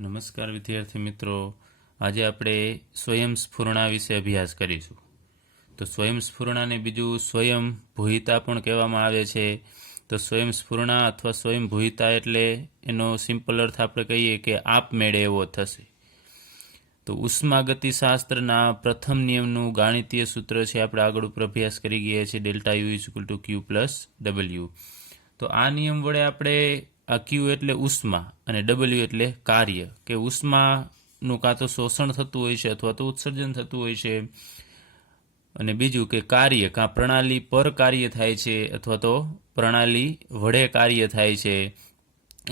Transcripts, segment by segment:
નમસ્કાર વિદ્યાર્થી મિત્રો, આજે આપણે સ્વયંસ્ફુરણા વિશે અભ્યાસ કરીશું. તો સ્વયંસ્ફુરણાને બીજું સ્વયંભૂયિતા પણ કહેવામાં આવે છે. તો સ્વયંસ્ફુરણા અથવા સ્વયંભૂયિતા એટલે એનો સિમ્પલ અર્થ આપણે કહીએ કે આપમેળે એવો થશે. તો ઉષ્માગતિશાસ્ત્રના પ્રથમ નિયમનું ગાણિતીય સૂત્ર છે, આપણે આગળ ઉપર અભ્યાસ કરી ગયા છીએ, delta you equal to Q plus W. તો આ નિયમ વડે આપણે આ ક્યુ એટલે ઉષ્મા અને ડબલ્યુ એટલે કાર્ય, કે ઉષ્માનું કાં તો શોષણ થતું હોય છે અથવા તો ઉત્સર્જન થતું હોય છે, અને બીજું કે કાર્ય કાં પ્રણાલી પર કાર્ય થાય છે અથવા તો પ્રણાલી વડે કાર્ય થાય છે,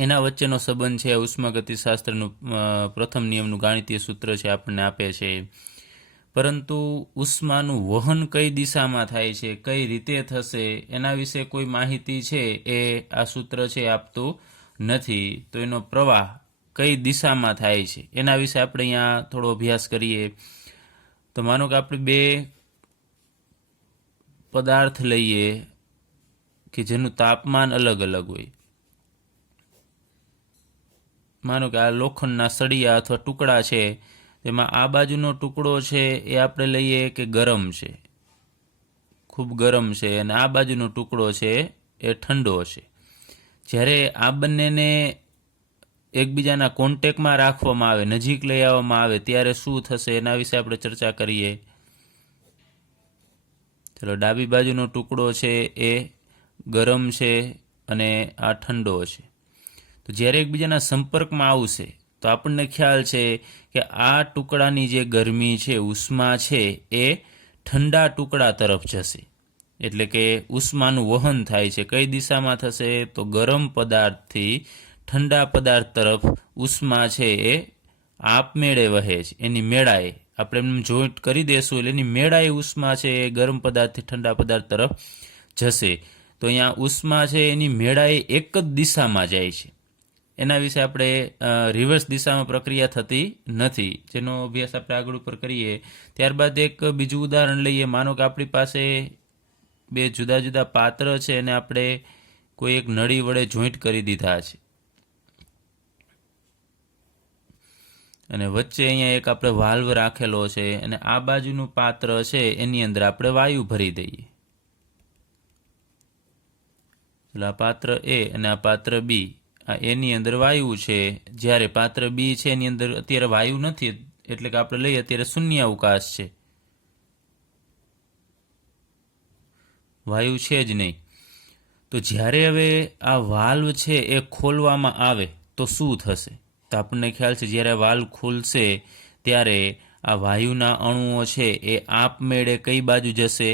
એના વચ્ચેનો સંબંધ છે ઉષ્માગતિશાસ્ત્રનું પ્રથમ નિયમનું ગાણિતીય સૂત્ર છે આપણને આપે છે. પરંતુ ઉષ્માનું વહન કઈ દિશામાં થાય છે, કઈ રીતે થશે, એના વિશે કોઈ માહિતી છે એ આ સૂત્ર છે આપતું નથી. તો એનો પ્રવાહ કઈ દિશામાં થાય છે એના વિશે આપણે અહીંયા થોડો અભ્યાસ કરીએ. તો માનો કે આપણે બે પદાર્થ લઈએ કે જેનું તાપમાન અલગ અલગ હોય. માનો કે આ લોખંડના સળિયા અથવા ટુકડા છે, તેમાં આ બાજુનો ટુકડો છે એ આપણે લઈએ કે ગરમ છે, ખૂબ ગરમ છે, અને આ બાજુનો ટુકડો છે એ ઠંડો છે. જ્યારે આ બંનેને એકબીજાના કોન્ટેક્ટમાં રાખવામાં આવે, નજીક લઈ આવવામાં આવે, ત્યારે શું થશે એના વિશે આપણે ચર્ચા કરીએ. ચલો, ડાબી બાજુનો ટુકડો છે એ ગરમ છે અને આ ઠંડો છે. તો જ્યારે એકબીજાના સંપર્કમાં આવશે તો આપણને ખ્યાલ છે કે આ ટુકડાની જે ગરમી છે, ઉષ્મા છે, એ ઠંડા ટુકડા તરફ જશે. એટલે કે ઉષ્માનું વહન થાય છે. કઈ દિશામાં થશે? તો ગરમ પદાર્થથી ઠંડા પદાર્થ તરફ ઉષ્મા છે એ આપમેળે વહે છે. એની મેળાએ આપણે એમ જોઈન્ટ કરી દેશું એટલે એની મેળાએ ઉષ્મા છે એ ગરમ પદાર્થથી ઠંડા પદાર્થ તરફ જશે. તો અહીંયા ઉષ્મા છે એની મેળાએ એક જ દિશામાં જાય છે. એના વિશે આપણે રિવર્સ દિશામાં પ્રક્રિયા થતી નથી, જેનો અભ્યાસ આપણે આગળ ઉપર કરીએ. ત્યારબાદ એક બીજું ઉદાહરણ લઈએ. માનો કે આપણી પાસે બે જુદા જુદા પાત્ર છે અને આપણે કોઈ એક નળી વડે જોઈન્ટ કરી દીધા છે, અને વચ્ચે અહીંયા એક આપણે વાલ્વ રાખેલો છે, અને આ બાજુનું પાત્ર છે એની અંદર આપણે વાયુ ભરી દઈએ. આ પાત્ર એ અને આ પાત્ર બી, આ એની અંદર વાયુ છે, જ્યારે પાત્ર બી છે એની અંદર અત્યારે વાયુ નથી, એટલે કે આપણે લઈએ અત્યારે શૂન્યાવકાશ છે, વાયુ છે જ નહીં. તો જ્યારે હવે આ વાલ્વ છે એ ખોલવામાં આવે તો શું થશે? તો આપણને ખ્યાલ છે જ્યારે વાલ્વ ખુલશે ત્યારે આ વાયુના અણુઓ છે એ આપમેળે કઈ બાજુ જશે?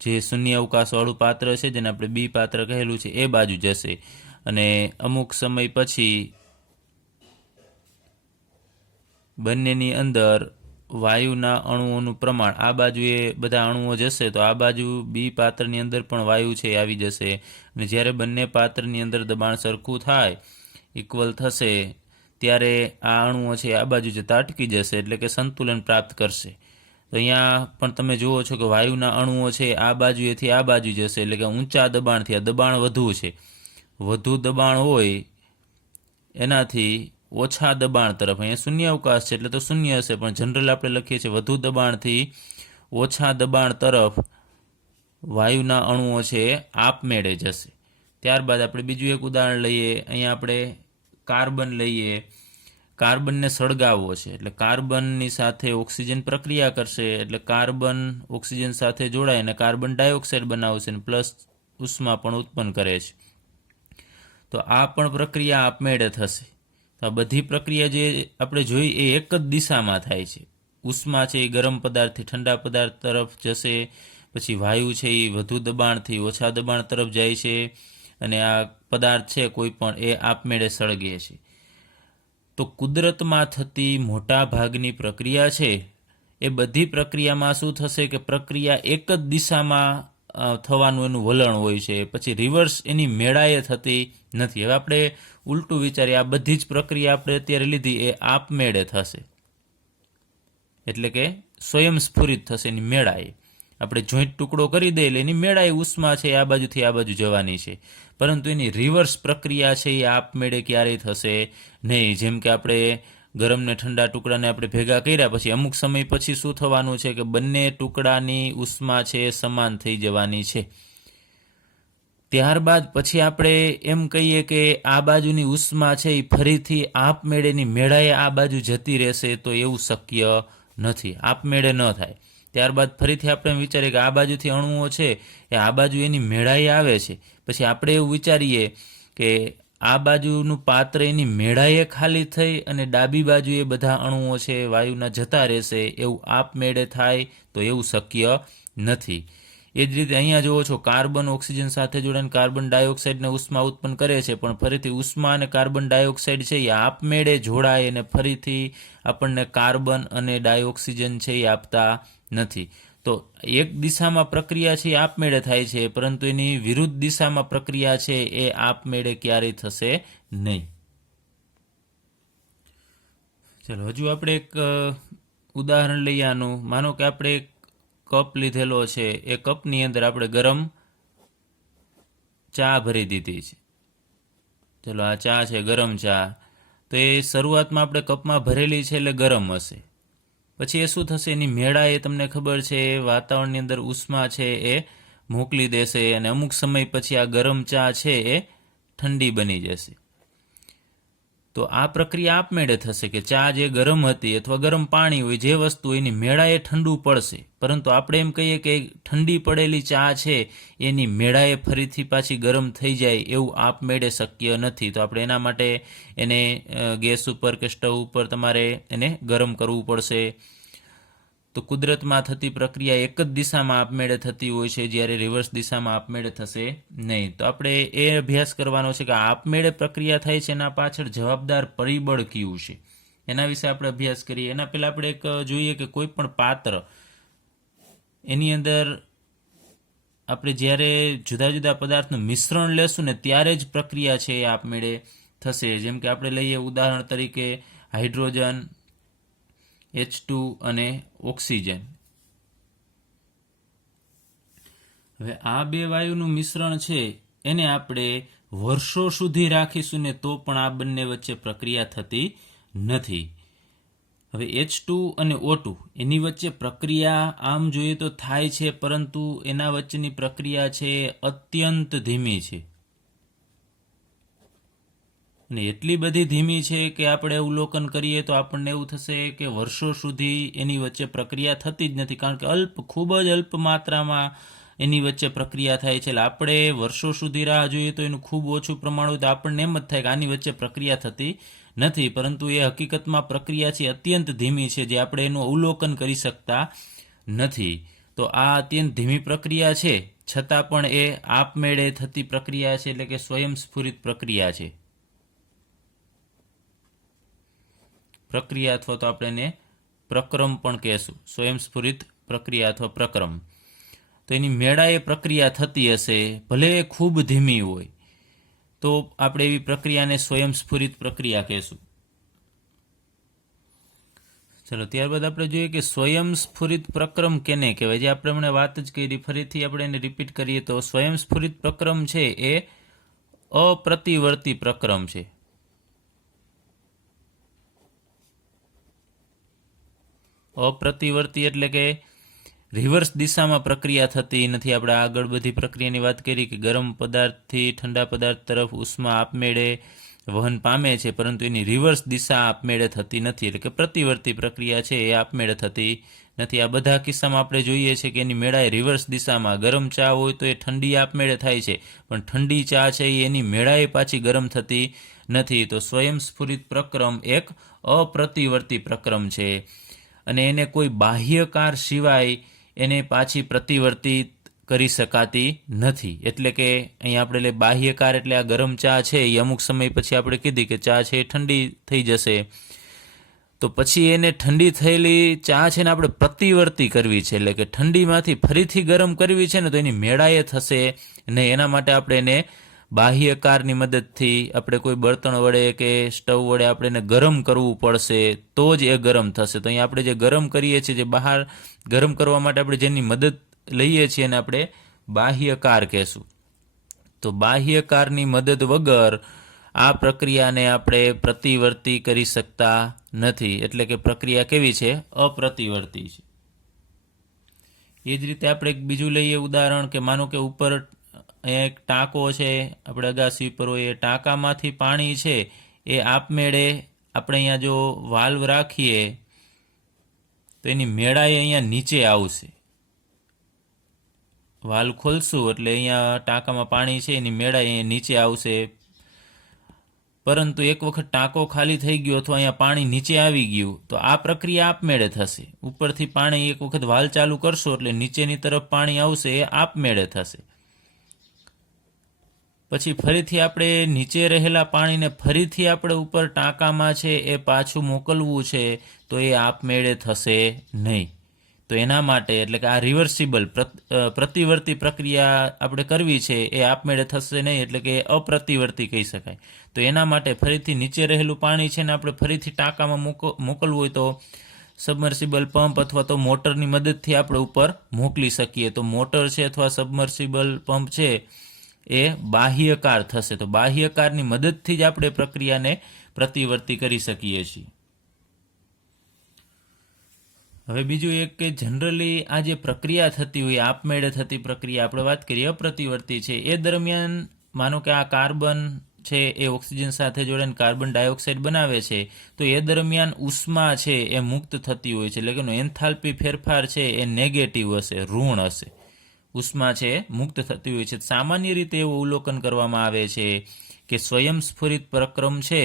જે શૂન્યાવકાશવાળું પાત્ર છે, જેને આપણે બી પાત્ર કહેલું છે, એ બાજુ જશે. અને અમુક સમય પછી બંનેની અંદર વાયુના અણુઓનું પ્રમાણ, આ બાજુ એ બધા અણુઓ જશે તો આ બાજુ બી પાત્રની અંદર પણ વાયુ છે આવી જશે. અને જ્યારે બંને પાત્રની અંદર દબાણ સરખું થાય, ઇક્વલ થશે, ત્યારે આ અણુઓ છે આ બાજુ જતા અટકી જશે, એટલે કે સંતુલન પ્રાપ્ત કરશે. તો અહીંયા પણ તમે જુઓ છો કે વાયુના અણુઓ છે આ બાજુએથી આ બાજુ જશે, એટલે કે ઊંચા દબાણથી, આ દબાણ વધુ છે, વધુ દબાણ હોય એનાથી ઓછા દબાણ તરફ, અહીંયા શૂન્યાવકાશ છે એટલે તો શૂન્ય હશે, પણ જનરલ આપણે લખીએ છીએ વધુ દબાણથી ઓછા દબાણ તરફ વાયુના અણુઓ છે આપમેળે જશે. ત્યારબાદ આપણે બીજું એક ઉદાહરણ લઈએ. અહીંયા આપણે કાર્બન લઈએ. કાર્બનને સળગાવવો છે, એટલે કાર્બનની સાથે ઓક્સિજન પ્રક્રિયા કરશે, એટલે કાર્બન ઓક્સિજન સાથે જોડાય અને કાર્બન ડાયોક્સાઇડ બનાવશે અને પ્લસ ઉષ્મા પણ ઉત્પન્ન કરે છે. તો આ પણ પ્રક્રિયા આપમેળે થશે. તો આ બધી પ્રક્રિયા જે આપણે જોઈ એ એક જ દિશામાં થાય છે. ઉષ્મા છે એ ગરમ પદાર્થથી ઠંડા પદાર્થ તરફ જશે, પછી વાયુ છે એ વધુ દબાણથી ઓછા દબાણ તરફ જાય છે, અને આ પદાર્થ છે કોઈ પણ એ આપમેળે સળગે છે. તો કુદરતમાં થતી મોટા ભાગની પ્રક્રિયા છે એ બધી પ્રક્રિયામાં શું થશે કે પ્રક્રિયા એક જ દિશામાં થવાનું એનું વલણ હોય છે, પછી રિવર્સ એની મેળાએ થતી નથી. હવે આપણે ઉલટું વિચારીએ, આ બધી જ પ્રક્રિયા આપણે અત્યારે લીધી એ આપમેળે થશે, એટલે કે સ્વયંસ્ફુરિત થશે, એની મેળાએ. આપણે જોઈન્ટ ટુકડો કરી દઈએ એટલે એની મેળાએ ઉષ્મા છે આ બાજુથી આ બાજુ જવાની છે, પરંતુ એની રિવર્સ પ્રક્રિયા છે એ આપમેળે ક્યારેય થશે નહીં. જેમ કે આપણે ગરમ ને ઠંડા ટુકડાને આપણે ભેગા કર્યા પછી અમુક સમય પછી શું થવાનું છે કે બંને ટુકડાની ઉષ્મા છે એ સમાન થઈ જવાની છે. ત્યારબાદ પછી આપણે એમ કહીએ કે આ બાજુની ઉષ્મા છે એ ફરીથી આપમેળેની મેળાએ આ બાજુ જતી રહેશે, તો એવું શક્ય નથી, આપમેળે ન થાય. ત્યારબાદ ફરીથી આપણે એમ વિચારીએ કે આ બાજુથી અણુઓ છે એ આ બાજુ એની મેળાએ આવે છે, પછી આપણે એવું વિચારીએ કે આ બાજુનું પાત્ર એની મેળાએ ખાલી થઈ અને ડાબી બાજુએ બધા અણુઓ છે વાયુના જતા રહેશે, એવું આપમેળે થાય તો એવું શક્ય નથી. એ જ રીતે અહીંયા જુઓ છો, કાર્બન ઓક્સિજન સાથે જોડાઈને કાર્બન ડાયોક્સાઇડને ઉષ્મા ઉત્પન્ન કરે છે, પણ ફરીથી ઉષ્મા અને કાર્બન ડાયોક્સાઇડ છે એ આપમેળે જોડાય અને ફરીથી આપણને કાર્બન અને ડાયોક્સિજન છે એ આપતા નથી. તો એક દિશામાં પ્રક્રિયા છે એ આપમેળે થાય છે, પરંતુ એની વિરુદ્ધ દિશામાં પ્રક્રિયા છે એ આપમેળે ક્યારેય થશે નહીં. ચલો હજુ આપણે એક ઉદાહરણ લઈએ આનું. માનો કે આપણે એક કપ લીધેલો છે, એ કપની અંદર આપણે ગરમ ચા ભરી દીધી છે. ચલો આ ચા છે, ગરમ ચા, તો એ શરૂઆતમાં આપણે કપમાં ભરેલી છે એટલે ગરમ હશે. પછી એ શું થશે, એની મેળા એ તમને ખબર છે વાતાવરણની અંદર ઉષ્મા છે એ મોકલી દેશે અને અમુક સમય પછી આ ગરમ ચા છે એ ઠંડી બની જશે. તો આ પ્રક્રિયા આપમેળે થશે કે ચા જે ગરમ હતી અથવા ગરમ પાણી હોય, જે વસ્તુ એની મેળાએ ઠંડુ પડશે, પરંતુ આપણે એમ કહીએ કે ઠંડી પડેલી ચા છે એની મેળાએ ફરીથી પાછી ગરમ થઈ જાય એવું આપમેળે શક્ય નથી. તો આપણે એના માટે એને ગેસ ઉપર કે સ્ટવ ઉપર તમારે એને ગરમ કરવું પડશે. તો કુદરતમાં થતી પ્રક્રિયા એક જ દિશામાં આપમેળે થતી હોય છે, જ્યારે રિવર્સ દિશામાં આપમેળે થશે નહીં. તો આપણે એ અભ્યાસ કરવાનો છે કે આપમેળે પ્રક્રિયા થાય છે એના પાછળ જવાબદાર પરિબળ કયું છે, એના વિશે આપણે અભ્યાસ કરીએ. એના પહેલાં આપણે એક જોઈએ કે કોઈ પણ પાત્ર એની અંદર આપણે જ્યારે જુદા જુદા પદાર્થનું મિશ્રણ લેશું ને ત્યારે જ પ્રક્રિયા છે એ આપમેળે થશે. જેમ કે આપણે લઈએ ઉદાહરણ તરીકે હાઇડ્રોજન, H2 અને ઓક્સિજન. હવે આ બે વાયુનું મિશ્રણ છે એને આપણે વર્ષો સુધી રાખીશું ને તો પણ આ બંને વચ્ચે પ્રક્રિયા થતી નથી. હવે H2 અને O2 એની વચ્ચે પ્રક્રિયા આમ જોઈએ તો થાય છે, પરંતુ એના વચ્ચેની પ્રક્રિયા છે અત્યંત ધીમી છે અને એટલી બધી ધીમી છે કે આપણે અવલોકન કરીએ તો આપણને એવું થશે કે વર્ષો સુધી એની વચ્ચે પ્રક્રિયા થતી જ નથી, કારણ કે ખૂબ જ અલ્પ માત્રામાં એની વચ્ચે પ્રક્રિયા થાય છે. એટલે આપણે વર્ષો સુધી રાહ જોઈએ તો એનું ખૂબ ઓછું પ્રમાણ હોય તો આપણને એમ જ થાય કે આની વચ્ચે પ્રક્રિયા થતી નથી, પરંતુ એ હકીકતમાં પ્રક્રિયા છે અત્યંત ધીમી છે, જે આપણે એનું અવલોકન કરી શકતા નથી. તો આ અત્યંત ધીમી પ્રક્રિયા છે છતાં પણ એ આપમેળે થતી પ્રક્રિયા છે, એટલે કે સ્વયંસ્ફુરિત પ્રક્રિયા છે. પ્રક્રિયા અથવા તો આપણે એને પ્રક્રમ પણ કહેશું, સ્વયંસ્ફુરિત પ્રક્રિયા અથવા પ્રક્રમ. તો એની મેળાએ પ્રક્રિયા થતી હશે, ભલે ખૂબ ધીમી હોય, તો આપણે એવી પ્રક્રિયાને સ્વયંસ્ફુરિત પ્રક્રિયા કહેશું. ચલો ત્યારબાદ આપણે જોઈએ કે સ્વયંસ્ફુરિત પ્રક્રમ કેને કહેવાય, જે આપણે હમણાં વાત જ કરી, ફરીથી આપણે એને રિપીટ કરીએ તો સ્વયંસ્ફુરિત પ્રક્રમ છે એ અપ્રતિવર્તી પ્રક્રમ છે. અપ્રતિવર્તી એટલે કે રિવર્સ દિશામાં પ્રક્રિયા થતી નથી. આપણે આગળ બધી પ્રક્રિયાની વાત કરી કે ગરમ પદાર્થથી ઠંડા પદાર્થ તરફ ઉષ્મા આપમેળે વહન પામે છે, પરંતુ એની રિવર્સ દિશા આપમેળે થતી નથી, એટલે કે પ્રતિવર્તી પ્રક્રિયા છે એ આપમેળે થતી નથી. આ બધા કિસ્સામાં આપણે જોઈએ છીએ કે એની મેળાએ રિવર્સ દિશામાં ગરમ ચા હોય તો એ ઠંડી આપમેળે થાય છે, પણ ઠંડી ચા છે એ એની મેળાએ પાછી ગરમ થતી નથી. તો સ્વયંસ્ફુરિત પ્રક્રમ એક અપ્રતિવર્તી પ્રક્રમ છે અને એને કોઈ બાહ્યકાર સિવાય એને પાછી પ્રતિવર્તિત કરી શકાતી નથી. એટલે કે અહીંયા આપણે બાહ્યકાર એટલે આ ગરમ ચા છે એ અમુક સમય પછી આપણે કીધી કે ચા છે એ ઠંડી થઈ જશે, તો પછી એને ઠંડી થયેલી ચા છે ને આપણે પ્રતિવર્તી કરવી છે, એટલે કે ઠંડીમાંથી ફરીથી ગરમ કરવી છે ને તો એની મેળાએ થશે નહીં. એના માટે આપણે એને બાહ્યકારની મદદથી આપણે કોઈ બળતણ વડે કે સ્ટવ વડે આપણે એને ગરમ કરવું પડશે, તો જ એ ગરમ થશે. તો અહીંયા આપણે જે ગરમ કરીએ છીએ, જે બહાર ગરમ કરવા માટે આપણે જેની મદદ લઈએ છીએ એને આપણે બાહ્યકાર કહેશું. તો બાહ્યકારની મદદ વગર આ પ્રક્રિયાને આપણે પ્રતિવર્તી કરી શકતા નથી, એટલે કે પ્રક્રિયા કેવી છે? અપ્રતિવર્તી છે. એ જ રીતે આપણે એક બીજું લઈએ ઉદાહરણ કે માનો કે ઉપર એક ટાંકો છે, આપણે અગાસી પર હોય, એ ટાંકામાંથી પાણી છે એ આપમેળે આપણે અહીંયા જો વાલ્વ રાખીએ તો એની મેળાએ અહીંયા નીચે આવશે. વાલ્વ ખોલશું એટલે અહીંયા ટાંકામાં પાણી છે એની મેળાએ અહીંયા નીચે આવશે. પરંતુ એક વખત ટાંકો ખાલી થઈ ગયો અથવા અહીંયા પાણી નીચે આવી ગયું તો આ પ્રક્રિયા આપમેળે થશે. ઉપરથી પાણી એક વખત વાલ્વ ચાલુ કરશો એટલે નીચેની તરફ પાણી આવશે, એ આપમેળે થશે. પછી ફરીથી આપણે નીચે રહેલા પાણીને ફરીથી આપણે ઉપર ટાંકામાં છે એ પાછું મોકલવું છે તો એ આપમેળે થશે નહીં. તો એના માટે એટલે કે આ રિવર્સિબલ પ્રતિવર્તી પ્રક્રિયા આપણે કરવી છે એ આપમેળે થશે નહીં, એટલે કે અપ્રતિવર્તી કહી શકાય. તો એના માટે ફરીથી નીચે રહેલું પાણી છે ને આપણે ફરીથી ટાંકામાં મોકલવું હોય તો સબમર્સિબલ પંપ અથવા તો મોટરની મદદથી આપણે ઉપર મોકલી શકીએ. તો મોટર છે અથવા સબમર્સિબલ પંપ છે એ બાહ્યકાર થશે. તો બાહ્યકારની મદદથી જ આપણે પ્રક્રિયાને પ્રતિવર્તી કરી શકીએ છીએ. હવે બીજું એક કે જનરલી આ જે પ્રક્રિયા થતી હોય આપમેળે થતી પ્રક્રિયા આપણે વાત કરીએ અપ્રતિવર્તી છે, એ દરમિયાન માનો કે આ કાર્બન છે એ ઓક્સિજન સાથે જોડાઈને કાર્બન ડાયોક્સાઇડ બનાવે છે, તો એ દરમિયાન ઉષ્મા છે એ મુક્ત થતી હોય છે, એટલે કે એન્થાલ્પી ફેરફાર છે એ નેગેટિવ હશે, ઋણ હશે. ઉષ્મા છે મુક્ત થતી હોય છે. સામાન્ય રીતે એવું અવલોકન કરવામાં આવે છે કે સ્વયંસ્ફુરિત પ્રક્રમ છે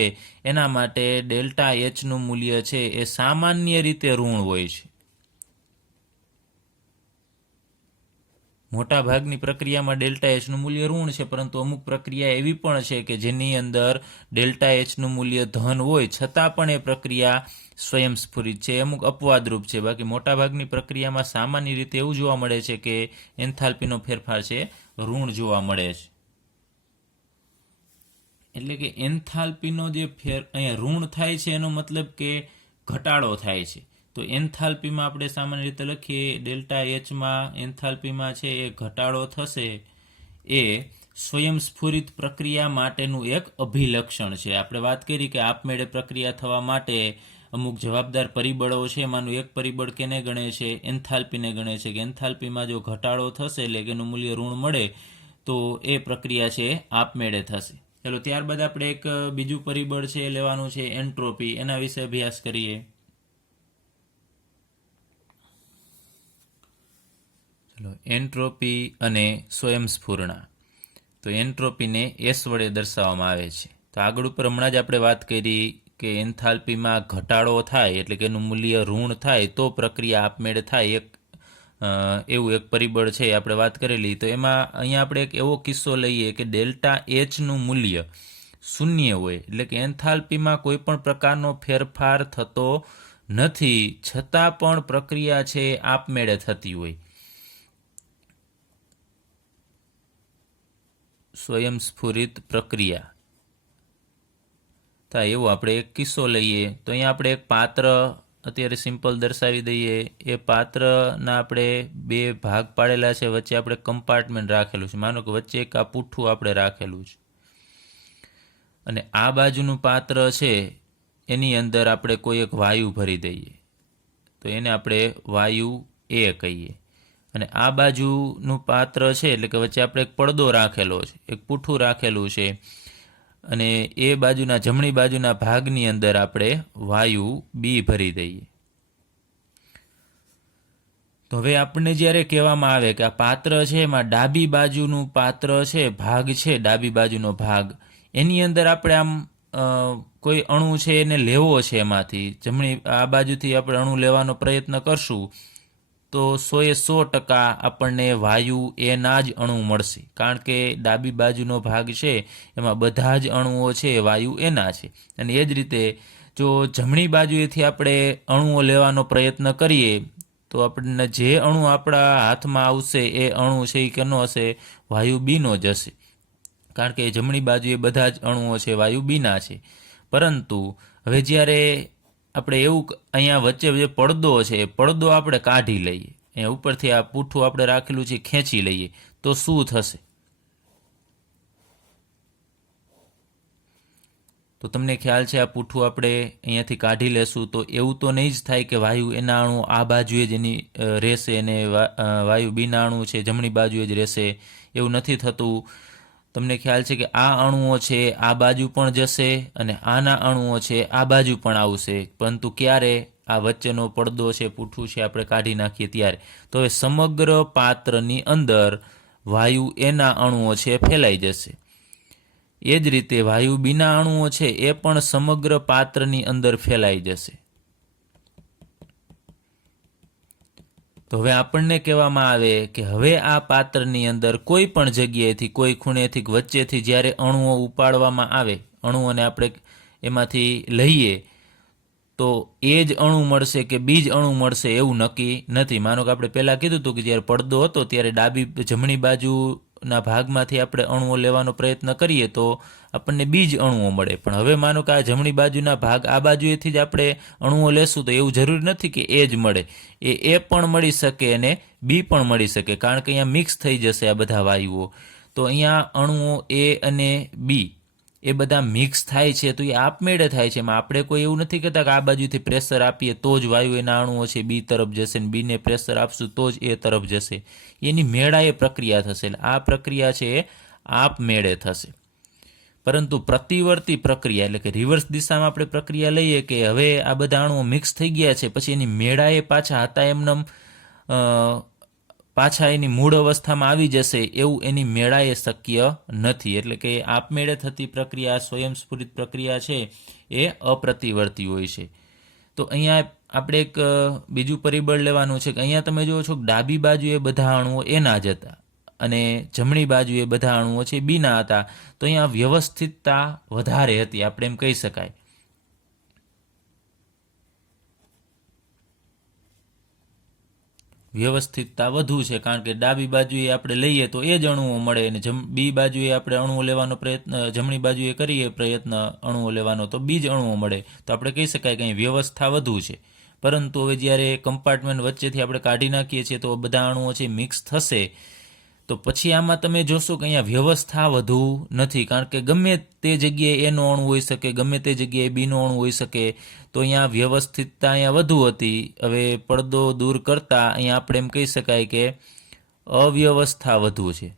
એના માટે ડેલ્ટા એચનું મૂલ્ય છે એ સામાન્ય રીતે ઋણ હોય છે. મોટા ભાગની પ્રક્રિયામાં ડેલ્ટા એચનું મૂલ્ય ઋણ છે, પરંતુ અમુક પ્રક્રિયા એવી પણ છે કે જેની અંદર ડેલ્ટા એચનું મૂલ્ય ધન હોય છતાં પણ એ પ્રક્રિયા સ્વયંસ્ફુરિત છે, અમુક અપવાદરૂપ છે. બાકી મોટાભાગની પ્રક્રિયામાં સામાન્ય રીતે એવું જોવા મળે છે કે એન્થાલ્પીનો ફેરફાર છે ઋણ જોવા મળે છે. એટલે કે એન્થાલ્પીનો જે અહીંયા ઋણ થાય છે એનો મતલબ કે ઘટાડો થાય છે. તો એન્થાલ્પીમાં આપણે સામાન્ય રીતે લખીએ ડેલ્ટા એચમાં એન્થાલ્પીમાં છે એ ઘટાડો થશે, એ સ્વયંસ્ફુરિત પ્રક્રિયા માટેનું એક અભિલક્ષણ છે. આપણે વાત કરી કે આપમેળે પ્રક્રિયા થવા માટે અમુક જવાબદાર પરિબળો છે, એમાંનું એક પરિબળ કેને ગણે છે? એન્થાલ્પીને ગણે છે. કે એન્થાલ્પીમાં જો ઘટાડો થશે એટલે કે એનું મૂલ્ય ઋણ મળે તો એ પ્રક્રિયા છે આપમેળે થશે. ચલો ત્યારબાદ આપણે એક બીજું પરિબળ છે લેવાનું છે એન્ટ્રોપી, એના વિશે અભ્યાસ કરીએ. ચલો એન્ટ્રોપી અને સ્વયંસ્ફુરણા. તો એન્ટ્રોપીને એસ વડે દર્શાવવામાં આવે છે. તો આગળ ઉપર હમણાં જ આપણે વાત કરી કે એન્થાલ્પીમાં ઘટાડો થાય એટલે કે એનું મૂલ્ય ઋણ થાય તો પ્રક્રિયા આપમેળે થાય, એવું એક પરિબળ છે આપણે વાત કરેલી. તો એમાં અહીંયા આપણે એક એવો કિસ્સો લઈએ કે ડેલ્ટા એચનું મૂલ્ય શૂન્ય હોય, એટલે કે એન્થાલ્પીમાં કોઈ પણ પ્રકારનો ફેરફાર થતો નથી છતાં પણ પ્રક્રિયા છે આપમેળે થતી હોય. સ્વયંસ્ફુરિત પ્રક્રિયા થાય એવો આપણે એક કિસ્સો લઈએ. તો અહીંયા આપણે એક પાત્ર અત્યારે સિમ્પલ દર્શાવી દઈએ. એ પાત્રના આપણે બે ભાગ પાડેલા છે, વચ્ચે આપણે કમ્પાર્ટમેન્ટ રાખેલું છે. માનો કે વચ્ચે એક આ પૂઠું આપણે રાખેલું છે અને આ બાજુનું પાત્ર છે એની અંદર આપણે કોઈ એક વાયુ ભરી દઈએ તો એને આપણે વાયુ એ કહીએ. અને આ બાજુનું પાત્ર છે એટલે કે વચ્ચે આપણે એક પડદો રાખેલો છે, એક પૂઠું રાખેલું છે, અને એ બાજુના જમણી બાજુના ભાગની અંદર આપણે વાયુ બી ભરી દઈએ. તો હવે આપણને જ્યારે કહેવામાં આવે કે આ પાત્ર છે એમાં ડાબી બાજુનું પાત્ર છે, ભાગ છે, ડાબી બાજુનો ભાગ, એની અંદર આપણે આમ કોઈ અણુ છે એને લેવો છે, એમાંથી જમણી આ બાજુથી આપણે અણુ લેવાનો પ્રયત્ન કરશું તો 100% આપણને વાયુ એના જ અણુ મળશે, કારણ કે ડાબી બાજુનો ભાગ છે એમાં બધા જ અણુઓ છે વાયુ એના છે. અને એ જ રીતે જો જમણી બાજુએથી આપણે અણુઓ લેવાનો પ્રયત્ન કરીએ તો આપણને જે અણુ આપણા હાથમાં આવશે એ અણુ છે એ કેનો હશે? વાયુ બીનો જ હશે, કારણ કે જમણી બાજુએ બધા જ અણુઓ છે વાયુ બીના છે. પરંતુ હવે જ્યારે આપણે એવું અહીંયા વચ્ચે જે પડદો છે એ પડદો આપણે કાઢી લઈએ, અહીંયા ઉપરથી આ પૂઠું આપણે રાખેલું છે ખેંચી લઈએ તો શું થશે? તો તમને ખ્યાલ છે આ પૂઠું આપણે અહીંયાથી કાઢી લેશું તો એવું તો નહીં જ થાય કે વાયુ એના અણુ આ બાજુએ જ એની રહેશે અને વાયુ બીના અણુ છે જમણી બાજુએ જ રહેશે, એવું નથી થતું. તમને ખ્યાલ છે કે આ અણુઓ છે આ બાજુ પણ જશે અને આના અણુઓ છે આ બાજુ પણ આવશે, પરંતુ ક્યારે? આ વચ્ચેનો પડદો છે પૂઠું છે આપણે કાઢી નાખીએ ત્યારે. તો હવે સમગ્ર પાત્રની અંદર વાયુ એના અણુઓ છે ફેલાઈ જશે. એ જ રીતે વાયુ બીના અણુઓ છે એ પણ સમગ્ર પાત્રની અંદર ફેલાઈ જશે. તો હવે આપણને કહેવામાં આવે કે હવે આ પાત્રની અંદર કોઈ પણ જગ્યાએથી કોઈ ખૂણેથી વચ્ચેથી જ્યારે અણુઓ ઉપાડવામાં આવે, અણુઓને આપણે એમાંથી લઈએ તો એ જ અણુ મળશે કે બીજ અણુ મળશે એવું નક્કી નથી. માનો કે આપણે પહેલાં કીધું હતું કે જ્યારે પડદો હતો ત્યારે જમણી બાજુના ભાગમાંથી આપણે અણુઓ લેવાનો પ્રયત્ન કરીએ તો આપણને બીજ અણુઓ મળે, પણ હવે માનો કે આ જમણી બાજુના ભાગ આ બાજુએથી જ આપણે અણુઓ લેશું તો એવું જરૂરી નથી કે એ જ મળે. એ પણ મળી શકે અને બી પણ મળી શકે, કારણ કે અહીંયા મિક્સ થઈ જશે આ બધા વાયુઓ. તો અહીંયા અણુઓ એ અને બી એ બધા મિક્સ થાય છે તો એ આપમેળે થાય છે. એમાં આપણે કોઈ એવું નથી કહેતા કે આ બાજુથી પ્રેશર આપીએ તો જ વાયુ એના અણુઓ છે બી તરફ જશે ને બીને પ્રેશર આપશું તો જ એ તરફ જશે. એની મેળાએ પ્રક્રિયા થશે. આ પ્રક્રિયા છે એ આપમેળે થશે. પરંતુ પ્રતિવર્તી પ્રક્રિયા એટલે કે રિવર્સ દિશામાં આપણે પ્રક્રિયા લઈએ કે હવે આ બધા અણુઓ મિક્સ થઈ ગયા છે પછી એની મેળાએ પાછા હતા એમનેમ પાછા એની મૂળ અવસ્થામાં આવી જશે એવું એની મેળાએ શક્ય નથી. એટલે કે આપમેળે થતી પ્રક્રિયા સ્વયંસ્ફુરિત પ્રક્રિયા છે એ અપ્રતિવર્તી હોય છે. તો અહીંયા આપણે એક બીજું પરિબળ લેવાનું છે કે અહીંયા તમે જુઓ છો કે ડાબી બાજુએ બધા અણુઓ એના જ હતા અને જમણી બાજુએ બધા અણુઓ છે બીના હતા. તો અહીંયા વ્યવસ્થિતતા વધારે હતી, આપણે એમ કહી શકાય. વ્યવસ્થિતતા વધુ છે કારણ કે ડાબી બાજુએ આપણે લઈએ તો એ જ અણુઓ મળે અને બી બાજુએ આપણે અણુઓ લેવાનો પ્રયત્ન જમણી બાજુએ કરીએ પ્રયત્ન અણુઓ લેવાનો તો બી જ અણુઓ મળે. તો આપણે કહી શકાય કે અહીં વ્યવસ્થા વધુ છે. પરંતુ હવે જ્યારે કમ્પાર્ટમેન્ટ વચ્ચેથી આપણે કાઢી નાખીએ છીએ તો બધા અણુઓ છે મિક્સ થશે તો પછી આમાં તમે જોશો કે અહીંયા વ્યવસ્થા વધુ નથી, કારણ કે ગમે તે જગ્યાએ એનો અણુ હોઈ શકે, ગમે તે જગ્યાએ બીનો અણુ હોઈ શકે. તો અહીંયા વ્યવસ્થિતતા અહીંયા વધુ હતી. હવે પડદો દૂર કરતા અહીંયા આપણે એમ કહી શકાય કે અવ્યવસ્થા વધુ છે.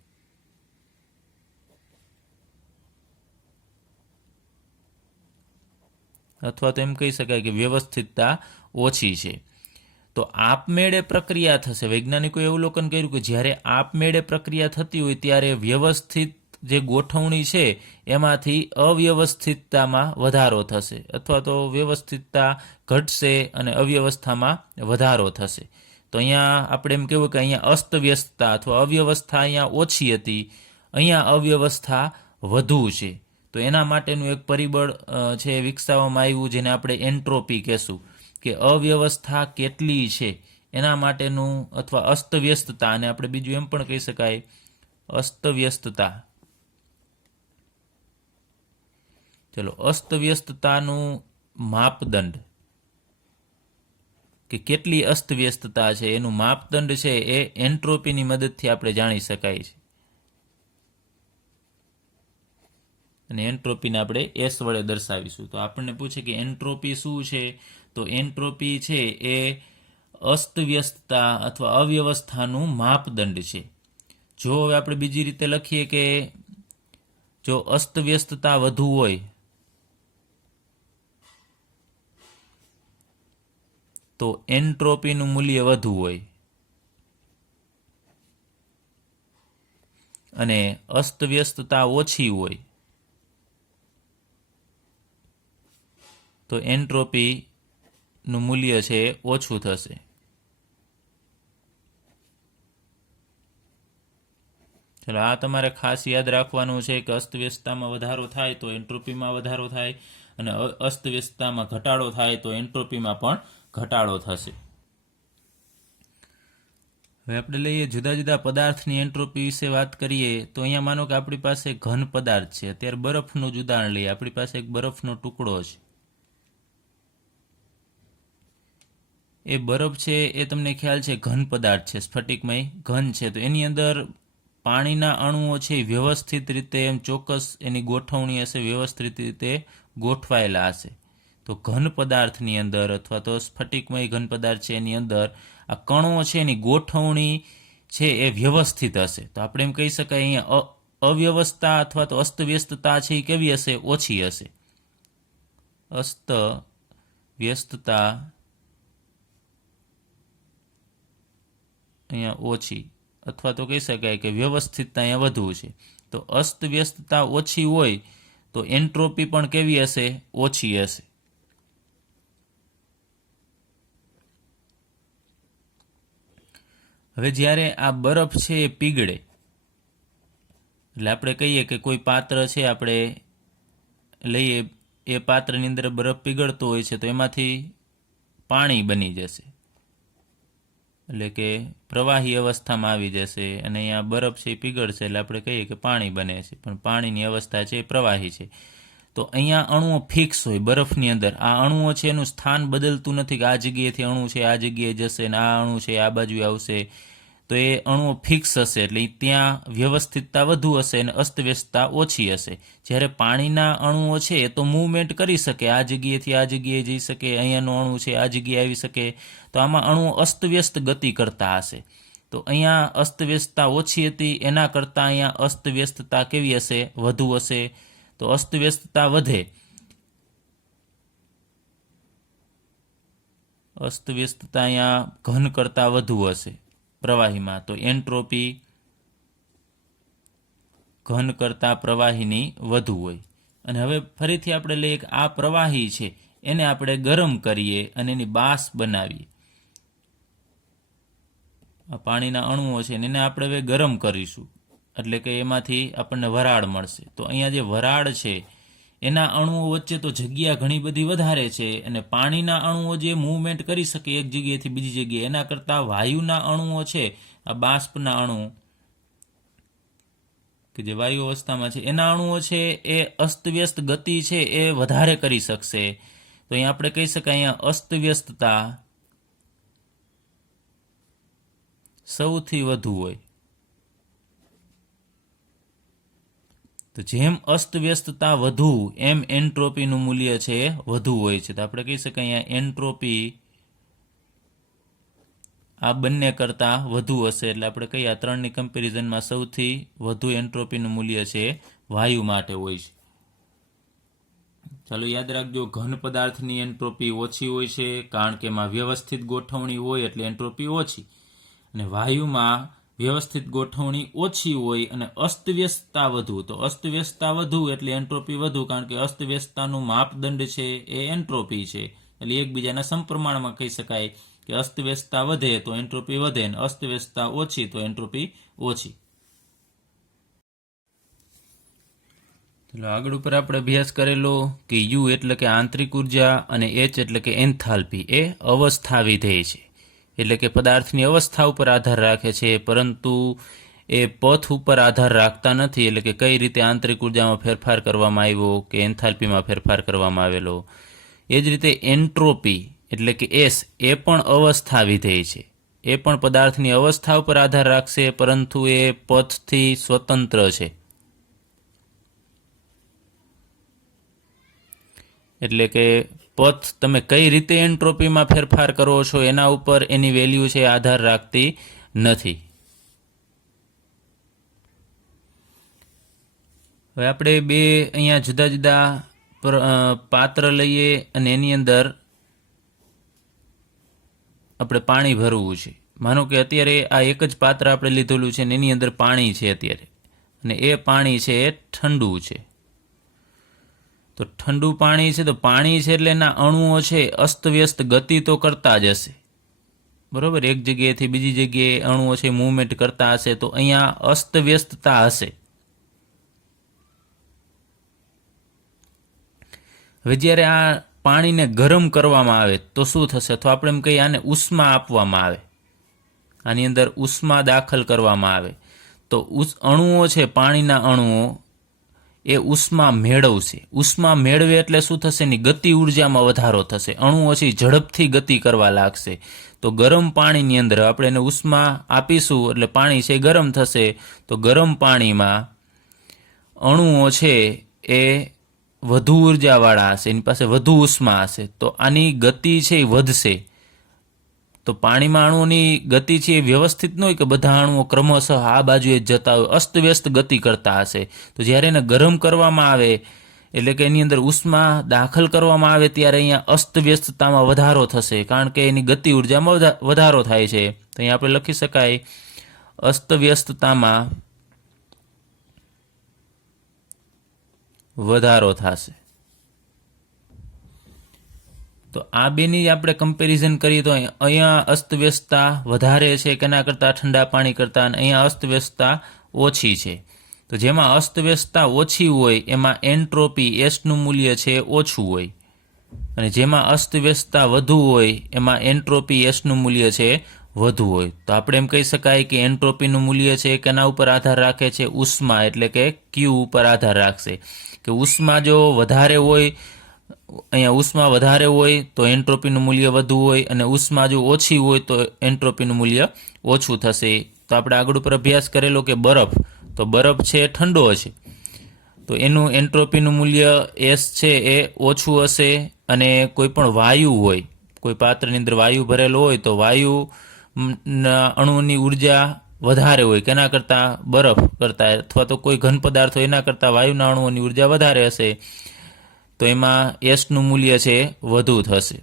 અથવા તો એમ કહી શકાય કે વ્યવસ્થિતતા ઓછી છે. તો આપમેળે પ્રક્રિયા થશે. વૈજ્ઞાનિકોએ અવલોકન કર્યું કે જ્યારે આપમેળે પ્રક્રિયા થતી હોય ત્યારે વ્યવસ્થિત જે ગોઠવણી છે એમાંથી અવ્યવસ્થિતતામાં વધારો થશે અથવા તો વ્યવસ્થિતતા ઘટશે અને અવ્યવસ્થામાં વધારો થશે. તો અહીંયા આપણે એમ કહેવું કે અહીંયા અસ્તવ્યસ્તતા અથવા અવ્યવસ્થા અહીંયા ઓછી હતી, અહીંયા અવ્યવસ્થા વધુ છે. તો એના માટેનું એક પરિબળ છે વિકસાવવામાં આવ્યું જેને આપણે એન્ટ્રોપી કહેશું કે અવ્યવસ્થા કેટલી છે એના માટેનું, અથવા અસ્તવ્યસ્તતા, અને આપણે બીજું એમ પણ કહી શકાય અસ્તવ્યસ્તતા. ચલો, અસ્તવ્યસ્તતાનું માપદંડ કે કેટલી અસ્તવ્યસ્તતા છે એનું માપદંડ છે એ એન્ટ્રોપીની મદદથી આપણે જાણી શકાય છે. અને એન્ટ્રોપીને આપણે એસ વડે દર્શાવીશું. તો આપણને પૂછે કે એન્ટ્રોપી શું છે, તો એન્ટ્રોપી છે એ અસ્તવ્યસ્તતા અથવા અવ્યવસ્થાનું માપદંડ છે. જો હવે આપણે બીજી રીતે લખીએ કે જો અસ્તવ્યસ્તતા વધુ હોય તો એન્ટ્રોપીનું મૂલ્ય વધુ હોય અને અસ્તવ્યસ્તતા ઓછી હોય તો એન્ટ્રોપીનું મૂલ્ય છે ઓછું થશે. ચલો, આ તમારે ખાસ યાદ રાખવાનું છે કે અસ્તવ્યસ્તતામાં વધારો થાય તો એન્ટ્રોપીમાં વધારો થાય અને અસ્તવ્યસ્તતામાં ઘટાડો થાય તો એન્ટ્રોપીમાં પણ ઘટાડો થશે. હવે આપણે લઈએ જુદા જુદા પદાર્થની એન્ટ્રોપી વિશે વાત કરીએ તો અહીંયા માનો કે આપણી પાસે ઘન પદાર્થ છે. અત્યારે બરફનું જ ઉદાહરણ લઈએ. આપણી પાસે એક બરફનો ટુકડો છે. એ બરફ છે એ તમને ખ્યાલ છે ઘન પદાર્થ છે, સ્ફટિકમય ઘન છે. તો એની અંદર પાણીના અણુઓ છે વ્યવસ્થિત રીતે એમ ચોક્કસ એની ગોઠવણી હશે, વ્યવસ્થિત રીતે ગોઠવાયેલા હશે. તો ઘન પદાર્થની અંદર અથવા તો સ્ફટિકમય ઘન પદાર્થ છે એની અંદર આ કણો છે એની ગોઠવણી છે એ વ્યવસ્થિત હશે. તો આપણે એમ કહી શકાય અહીંયા અવ્યવસ્થા અથવા તો અસ્તવ્યસ્તતા છે એ કેવી હશે? ઓછી હશે. અસ્તવ્યસ્તતા અહીંયા ઓછી, અથવા તો કહી શકાય કે વ્યવસ્થિતતા અહીંયા વધુ છે. તો અસ્તવ્યસ્તતા ઓછી હોય તો એન્ટ્રોપી પણ કેવી હશે? ઓછી હશે. હવે જ્યારે આ બરફ છે એ પીગળે, એટલે આપણે કહીએ કે કોઈ પાત્ર છે આપણે લઈએ, એ પાત્રની અંદર બરફ પીગળતો હોય છે તો એમાંથી પાણી બની જશે, એટલે કે પ્રવાહી અવસ્થામાં આવી જશે, અને અહીંયા બરફ છે એ પીગળશે એટલે આપણે કહીએ કે પાણી બને છે, પણ પાણીની અવસ્થા છે એ પ્રવાહી છે. તો અહીંયા અણુઓ ફિક્સ હોય બરફની અંદર. આ અણુઓ છે એનું સ્થાન બદલતું નથી કે આ જગ્યાએથી અણુ છે આ જગ્યાએ જશે ને આ અણુ છે આ બાજુ આવશે. તો એ અણુઓ ફિક્સ હશે એટલે ત્યાં વ્યવસ્થિતતા વધુ હશે અને અસ્તવ્યસ્તતા ઓછી હશે. જ્યારે પાણીના અણુઓ છે એ તો મૂવમેન્ટ કરી શકે, આ જગ્યાએથી આ જગ્યાએ જઈ શકે, અહીંયાનો અણુ છે આ જગ્યાએ આવી શકે. તો આમાં અણુઓ અસ્તવ્યસ્ત ગતિ કરતા હશે. તો અહીંયા અસ્તવ્યસ્તતા ઓછી હતી, એના કરતાં અહીંયા અસ્તવ્યસ્તતા કેવી હશે? વધુ હશે. તો અસ્તવ્યસ્તતા વધે, અસ્તવ્યસ્તતા અહીંયા ઘન કરતાં વધુ હશે પ્રવાહીમાં. તો એન્ટ્રોપી ઘન કરતાં પ્રવાહીની વધુ હોય. અને હવે ફરીથી આપણે લઈએ કે આ પ્રવાહી છે એને આપણે ગરમ કરીએ અને એની બાસ બનાવીએ. આ પાણીના અણુઓ છે એને આપણે હવે ગરમ કરીશું, એટલે કે એમાંથી આપણને વરાળ મળશે. તો અહીંયા જે વરાળ છે એના અણુઓ વચ્ચે તો જગ્યા ઘણી બધી વધારે છે, અને પાણીના અણુઓ જે મૂવમેન્ટ કરી શકે એક જગ્યાએથી બીજી જગ્યાએ, એના કરતાં વાયુના અણુઓ છે, આ બાષ્પના અણુ કે જે વાયુ અવસ્થામાં છે એના અણુઓ છે એ અસ્તવ્યસ્ત ગતિ છે એ વધારે કરી શકશે. તો અહીંયા આપણે કહી શકાય અહીંયા અસ્તવ્યસ્તતા સૌથી વધુ હોય. તો જેમ અસ્તવ્યસ્તતા વધુ એમ એન્ટ્રોપીનું મૂલ્ય છે વધુ હોય છે. તો આપણે કહી શકાય અહીંયા એન્ટ્રોપી આ બંને કરતાં વધુ હશે. એટલે આપણે કહીએ આ ત્રણની કમ્પેરિઝનમાં સૌથી વધુ એન્ટ્રોપીનું મૂલ્ય છે વાયુ માટે હોય છે. ચાલો યાદ રાખજો, ઘન પદાર્થની એન્ટ્રોપી ઓછી હોય છે કારણ કે એમાં વ્યવસ્થિત ગોઠવણી હોય એટલે એન્ટ્રોપી ઓછી, અને વાયુમાં વ્યવસ્થિત ગોઠવણી ઓછી હોય અને અસ્તવ્યસ્તતા વધુ. તો અસ્તવ્યસ્તતા વધુ એટલે એન્ટ્રોપી વધુ, કારણ કે અસ્તવ્યસ્તતાનું માપદંડ છે એ એન્ટ્રોપી છે. એટલે એકબીજાના સમપ્રમાણમાં કહી શકાય કે અસ્તવ્યસ્તતા વધે તો એન્ટ્રોપી વધે અને અસ્તવ્યસ્તતા ઓછી તો એન્ટ્રોપી ઓછી. ચલો આગળ ઉપર આપણે અભ્યાસ કરેલો કે યુ એટલે કે આંતરિક ઉર્જા અને એચ એટલે કે એન્થાલ્પી એ અવસ્થા વિધેય છે, એટલે કે પદાર્થની અવસ્થા ઉપર આધાર રાખે છે, પરંતુ એ પથ ઉપર આધાર રાખતા નથી. એટલે કે કઈ રીતે આંતરિક ઉર્જામાં ફેરફાર કરવામાં આવ્યો કે એન્થાલ્પીમાં ફેરફાર કરવામાં આવેલો. એ જ રીતે એન્ટ્રોપી એટલે કે એસ એ પણ અવસ્થા વિધેય છે, એ પણ પદાર્થની અવસ્થા ઉપર આધાર રાખશે, પરંતુ એ પથથી સ્વતંત્ર છે. એટલે કે પથ તમે કઈ રીતે એન્ટ્રોપીમાં ફેરફાર કરો છો એના ઉપર એની વેલ્યુ છે આધાર રાખતી નથી. હવે આપણે બે અહીંયા જુદા જુદા પાત્ર લઈએ અને એની અંદર આપણે પાણી ભરવું છે. માનો કે અત્યારે આ એક જ પાત્ર આપણે લીધેલું છે અને એની અંદર પાણી છે અત્યારે, અને એ પાણી છે એ ઠંડુ છે. તો ઠંડુ પાણી છે, તો પાણી છે એટલે એના અણુઓ છે અસ્તવ્યસ્ત ગતિ તો કરતા જ હશે, બરોબર. એક જગ્યાએથી બીજી જગ્યાએ અણુઓ છે મૂવમેન્ટ કરતા હશે, તો અહીંયા અસ્તવ્યસ્તતા હશે. હવે જ્યારે આ પાણીને ગરમ કરવામાં આવે તો શું થશે? અથવા આપણે એમ કહીએ આને ઉષ્મા આપવામાં આવે, આની અંદર ઉષ્મા દાખલ કરવામાં આવે, તો અણુઓ છે પાણીના અણુઓ એ ઉષ્મા મેળવશે. ઉષ્મા મેળવે એટલે શું થશે? એની ગતિ ઉર્જામાં વધારો થશે, અણુઓ છે ઝડપથી ગતિ કરવા લાગશે. તો ગરમ પાણીની અંદર આપણે એને ઉષ્મા આપીશું એટલે પાણી છે ગરમ થશે. તો ગરમ પાણીમાં અણુઓ છે એ વધુ ઉર્જાવાળા હશે, એની પાસે વધુ ઉષ્મા હશે, તો આની ગતિ છે એ વધશે. તો પાણીમાં અણુઓની ગતિ છે એ વ્યવસ્થિત ન હોય કે બધા અણુઓ ક્રમશઃ આ બાજુએ જ જતા હોય, અસ્તવ્યસ્ત ગતિ કરતા હશે. તો જ્યારે એને ગરમ કરવામાં આવે એટલે કે એની અંદર ઉષ્મા દાખલ કરવામાં આવે ત્યારે અહીંયા અસ્તવ્યસ્તતામાં વધારો થશે, કારણ કે એની ગતિ ઉર્જામાં વધારો થાય છે. તો અહીંયા આપણે લખી શકાય અસ્તવ્યસ્તતામાં વધારો થશે. તો આ બેની આપણે કમ્પેરિઝન કરીએ તો અહીંયા અસ્તવ્યસ્તતા વધારે છે કેના કરતાં, ઠંડા પાણી કરતાં, અને અહીંયા અસ્તવ્યસ્તતા ઓછી છે. તો જેમાં અસ્તવ્યસ્તતા ઓછી હોય એમાં એન્ટ્રોપી એસનું મૂલ્ય છે ઓછું હોય, અને જેમાં અસ્તવ્યસ્તતા વધુ હોય એમાં એન્ટ્રોપી એસનું મૂલ્ય છે વધુ હોય. તો આપણે એમ કહી શકાય કે એન્ટ્રોપીનું મૂલ્ય છે કેના ઉપર આધાર રાખે છે, ઉષ્મા એટલે કે ક્યુ ઉપર આધાર રાખશે. કે ઉષ્મા જો વધારે હોય, અહીંયા ઉષ્મા વધારે હોય તો એન્ટ્રોપીનું મૂલ્ય વધુ હોય, અને ઉષ્મા જો ઓછી હોય તો એન્ટ્રોપીનું મૂલ્ય ઓછું થશે. તો આપણે આગળ ઉપર અભ્યાસ કરેલો કે બરફ, તો બરફ છે ઠંડો હશે તો એનું એન્ટ્રોપીનું મૂલ્ય એસ છે એ ઓછું હશે, અને કોઈ પણ વાયુ હોય, કોઈ પાત્રની અંદર વાયુ ભરેલો હોય તો વાયુ અણુની ઉર્જા વધારે હોય કેના કરતાં, બરફ કરતાં, અથવા તો કોઈ ઘન પદાર્થ હોય એના કરતાં વાયુના અણુઓની ઉર્જા વધારે હશે, તો એમાં એસનું મૂલ્ય છે વધુ થશે.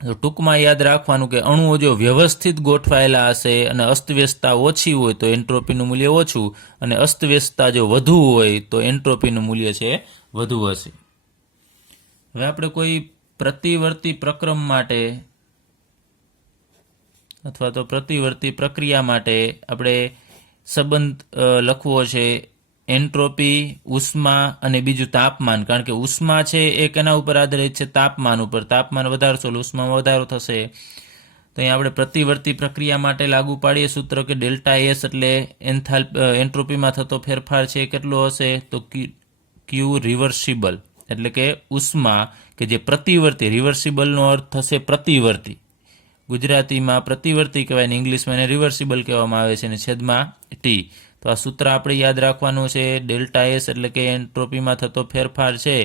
તો ટૂંકમાં યાદ રાખવાનું કે અણુઓ જો વ્યવસ્થિત ગોઠવાયેલા હશે અને અસ્તવ્યસ્તતા ઓછી હોય તો એન્ટ્રોપીનું મૂલ્ય ઓછું, અને અસ્તવ્યસ્તતા જો વધુ હોય તો એન્ટ્રોપીનું મૂલ્ય છે વધુ હશે. હવે આપણે કોઈ પ્રતિવર્તી પ્રક્રમ માટે અથવા તો પ્રતિવર્તી પ્રક્રિયા માટે આપણે સંબંધ લખવો છે, એન્ટ્રોપી, ઉષ્મા અને બીજું તાપમાન. કારણ કે ઉષ્મા છે એ કેના ઉપર આધારિત છે, તાપમાન ઉપર. તાપમાન વધારશો એટલે ઉષ્મામાં વધારો થશે. તો અહીંયા આપણે પ્રતિવર્તી પ્રક્રિયા માટે લાગુ પાડીએ સૂત્ર કે ડેલ્ટા એસ એટલે એન્ટ્રોપીમાં થતો ફેરફાર છે કેટલો હશે, તો ક્યુ રિવર્સિબલ, એટલે કે ઉષ્મા કે જે પ્રતિવર્તી, રિવર્સિબલનો અર્થ થશે પ્રતિવર્તી, ગુજરાતીમાં પ્રતિવર્તી કહેવાય ને ઇંગ્લિશમાં એને રિવર્સિબલ કહેવામાં આવે છે, અને છેદમાં ટી. તો આ સૂત્ર આપણે યાદ રાખવાનું છે. ડેલ્ટા એસ એટલે કે એન્ટ્રોપીમાં થતો ફેરફાર છે